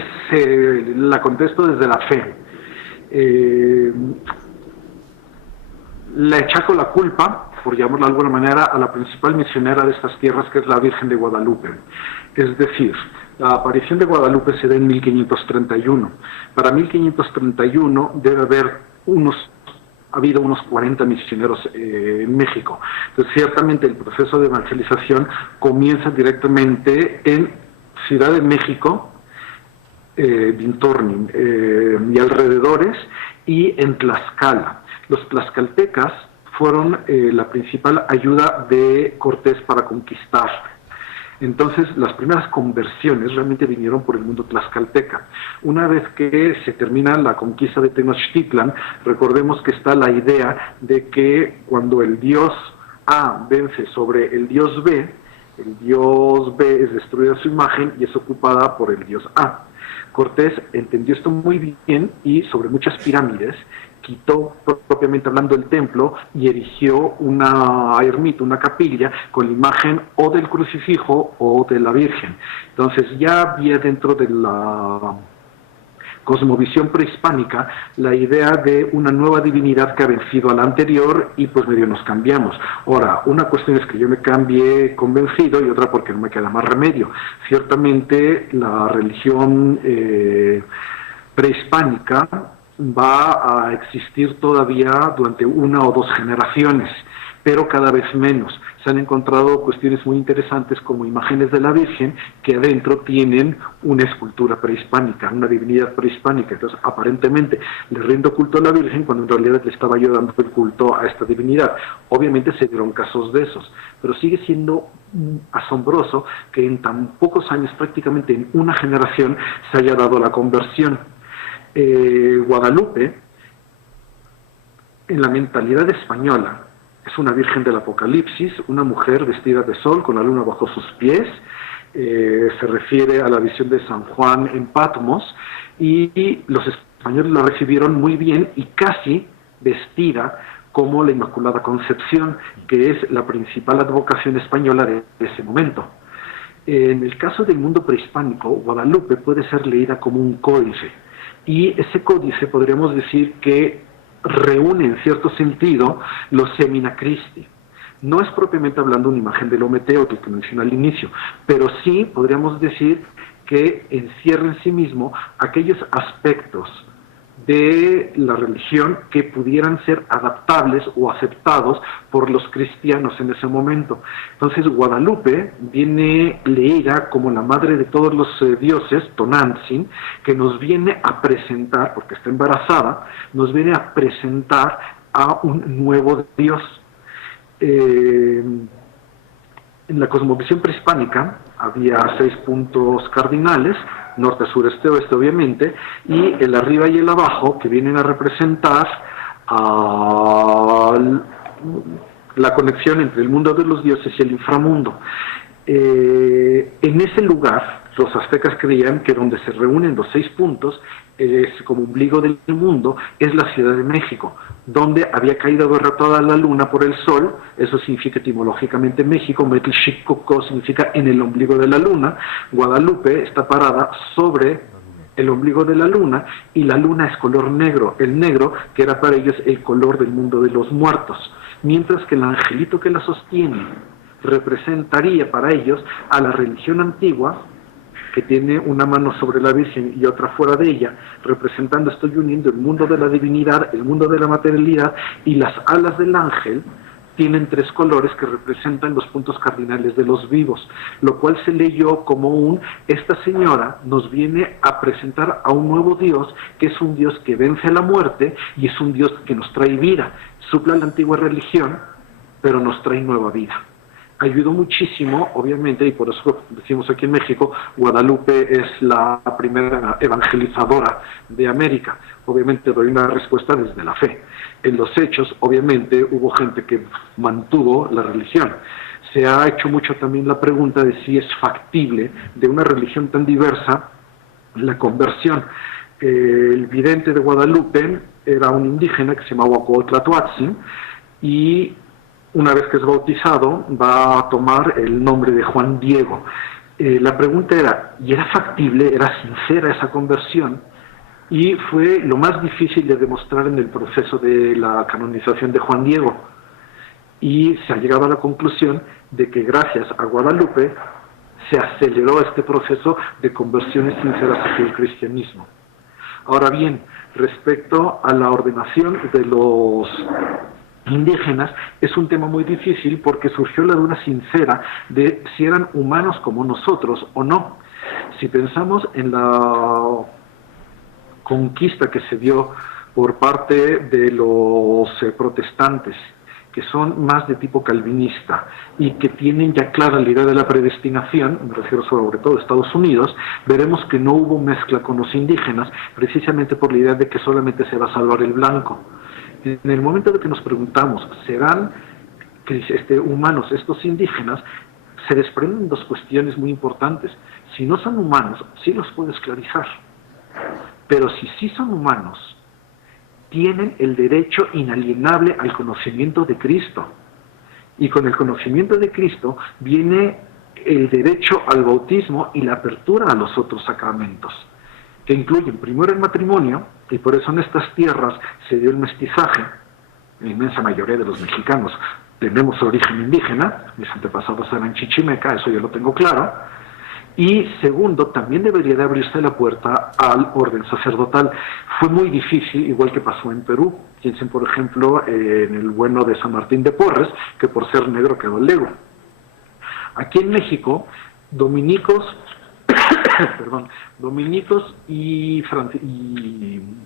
la contesto desde la fe. Le echaco la culpa, por llamarlo de alguna manera, a la principal misionera de estas tierras, que es la Virgen de Guadalupe. Es decir, la aparición de Guadalupe se da en 1531. Para 1531 debe haber habido unos 40 misioneros en México. Entonces, ciertamente el proceso de evangelización comienza directamente en Ciudad de México, Vintorni y alrededores, y en Tlaxcala. Los tlaxcaltecas fueron la principal ayuda de Cortés para conquistar. Entonces, las primeras conversiones realmente vinieron por el mundo tlaxcalteca. Una vez que se termina la conquista de Tenochtitlan, recordemos que está la idea de que cuando el dios A vence sobre el dios B es destruida su imagen y es ocupada por el dios A. Cortés entendió esto muy bien y sobre muchas pirámides quitó, propiamente hablando, el templo y erigió una ermita, una capilla, con la imagen o del crucifijo o de la Virgen. Entonces ya había dentro de la cosmovisión prehispánica la idea de una nueva divinidad que ha vencido a la anterior y pues medio nos cambiamos. Ahora, una cuestión es que yo me cambié convencido y otra porque no me queda más remedio. Ciertamente la religión prehispánica va a existir todavía durante 1 o 2 generaciones, pero cada vez menos. Se han encontrado cuestiones muy interesantes como imágenes de la Virgen que adentro tienen una escultura prehispánica, una divinidad prehispánica. Entonces, aparentemente le rindo culto a la Virgen cuando en realidad le estaba yo dando el culto a esta divinidad. Obviamente se dieron casos de esos, pero sigue siendo asombroso que en tan pocos años, prácticamente en una generación, se haya dado la conversión. Guadalupe, en la mentalidad española, es una virgen del Apocalipsis, una mujer vestida de sol con la luna bajo sus pies. Se refiere a la visión de San Juan en Patmos, y los españoles la recibieron muy bien y casi vestida como la Inmaculada Concepción, que es la principal advocación española de ese momento. En el caso del mundo prehispánico, Guadalupe puede ser leída como un códice. Y ese códice podríamos decir que reúne en cierto sentido los Semina Christi. No es propiamente hablando una imagen del Ometeo que mencioné al inicio, pero sí podríamos decir que encierra en sí mismo aquellos aspectos de la religión que pudieran ser adaptables o aceptados por los cristianos en ese momento. Entonces Guadalupe viene leída como la madre de todos los dioses, Tonantzin, que nos viene a presentar, porque está embarazada, nos viene a presentar a un nuevo dios. En la cosmovisión prehispánica había 6 puntos cardinales: norte, sur, este, oeste, obviamente, y el arriba y el abajo, que vienen a representar la conexión entre el mundo de los dioses y el inframundo. En ese lugar, los aztecas creían que donde se reúnen los 6 puntos, es como ombligo del mundo, es la Ciudad de México, donde había caído derrotada la luna por el sol. Eso significa etimológicamente México. Metlxicocó significa en el ombligo de la luna. Guadalupe está parada sobre el ombligo de la luna, y la luna es color negro, el negro que era para ellos el color del mundo de los muertos, mientras que el angelito que la sostiene representaría para ellos a la religión antigua, que tiene una mano sobre la Virgen y otra fuera de ella, representando, estoy uniendo el mundo de la divinidad, el mundo de la materialidad, y las alas del ángel tienen 3 colores que representan los puntos cardinales de los vivos, lo cual se leyó como esta señora nos viene a presentar a un nuevo Dios, que es un Dios que vence a la muerte y es un Dios que nos trae vida, supla la antigua religión, pero nos trae nueva vida. Ayudó muchísimo, obviamente, y por eso decimos aquí en México, Guadalupe es la primera evangelizadora de América. Obviamente doy una respuesta desde la fe. En los hechos, obviamente, hubo gente que mantuvo la religión. Se ha hecho mucho también la pregunta de si es factible de una religión tan diversa la conversión. El vidente de Guadalupe era un indígena que se llamaba Cuauhtlatoatzin, y una vez que es bautizado, va a tomar el nombre de Juan Diego. La pregunta era, ¿y era factible, era sincera esa conversión? Y fue lo más difícil de demostrar en el proceso de la canonización de Juan Diego. Y se ha llegado a la conclusión de que gracias a Guadalupe se aceleró este proceso de conversiones sinceras hacia el cristianismo. Ahora bien, respecto a la ordenación de los indígenas, es un tema muy difícil porque surgió la duda sincera de si eran humanos como nosotros o no. Si pensamos en la conquista que se dio por parte de los protestantes, que son más de tipo calvinista y que tienen ya clara la idea de la predestinación, me refiero sobre todo a Estados Unidos, veremos que no hubo mezcla con los indígenas, precisamente por la idea de que solamente se va a salvar el blanco. En el momento de que nos preguntamos, ¿serán humanos estos indígenas?, se desprenden 2 cuestiones muy importantes. Si no son humanos, sí los puedo esclavizar. Pero si sí son humanos, tienen el derecho inalienable al conocimiento de Cristo. Y con el conocimiento de Cristo viene el derecho al bautismo y la apertura a los otros sacramentos, que incluyen primero el matrimonio, y por eso en estas tierras se dio el mestizaje. La inmensa mayoría de los mexicanos tenemos origen indígena, mis antepasados eran chichimeca, eso yo lo tengo claro. Y segundo, también debería de abrirse la puerta al orden sacerdotal. Fue muy difícil, igual que pasó en Perú. Piensen, por ejemplo, en el bueno de San Martín de Porres, que por ser negro quedó lego. Aquí en México, dominicos y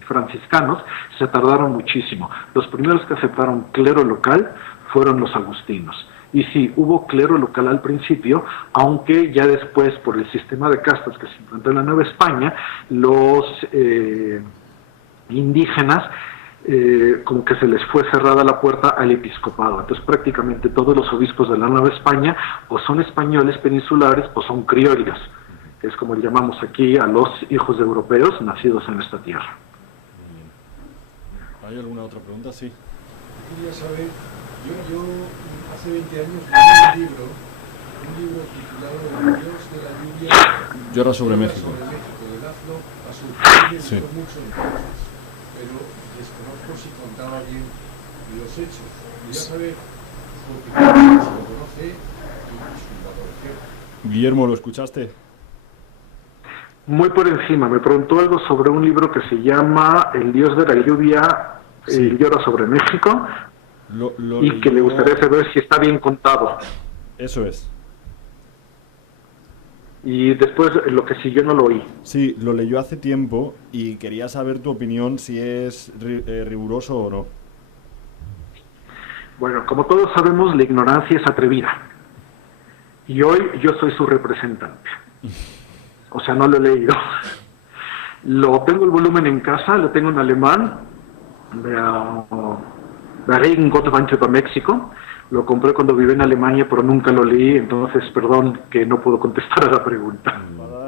franciscanos se tardaron muchísimo. Los primeros que aceptaron clero local fueron los agustinos. Y sí, hubo clero local al principio, aunque ya después, por el sistema de castas que se implantó en la Nueva España, los indígenas, como que se les fue cerrada la puerta al episcopado. Entonces prácticamente todos los obispos de la Nueva España o son españoles peninsulares o son criollos, que es como le llamamos aquí a los hijos de europeos nacidos en esta tierra. ¿Hay alguna otra pregunta? Sí. Quería saber, yo hace 20 años leí un libro titulado El Dios de la lluvia. Llora sobre México. Sobre México, de Laszlo Pasolini, Sí. mucho entonces, pero desconozco si contaba bien los hechos. Quería saber, porque si lo conoce, y su valoración. Guillermo, ¿lo escuchaste? Muy por encima, me preguntó algo sobre un libro que se llama El Dios de la lluvia, Sí. Llora sobre México, y que le gustaría saber si está bien contado. Eso es. Y después lo que sí yo no lo oí. Sí, lo leyó hace tiempo y quería saber tu opinión si es riguroso o no. Bueno, como todos sabemos, la ignorancia es atrevida. Y hoy yo soy su representante. O sea, no lo he leído. Tengo el volumen en casa, lo tengo en alemán, de Regen Gott weint über México. Lo compré cuando viví en Alemania, pero nunca lo leí, entonces perdón que no puedo contestar a la pregunta.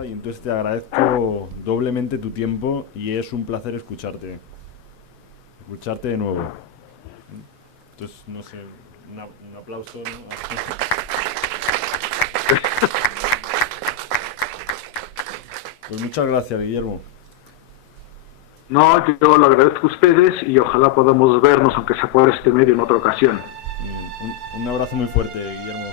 Y entonces te agradezco doblemente tu tiempo y es un placer escucharte de nuevo. Entonces, no sé, un aplauso, ¿no? Pues muchas gracias, Guillermo. No, yo lo agradezco a ustedes y ojalá podamos vernos, aunque sea por este medio, en otra ocasión. Un abrazo muy fuerte, Guillermo.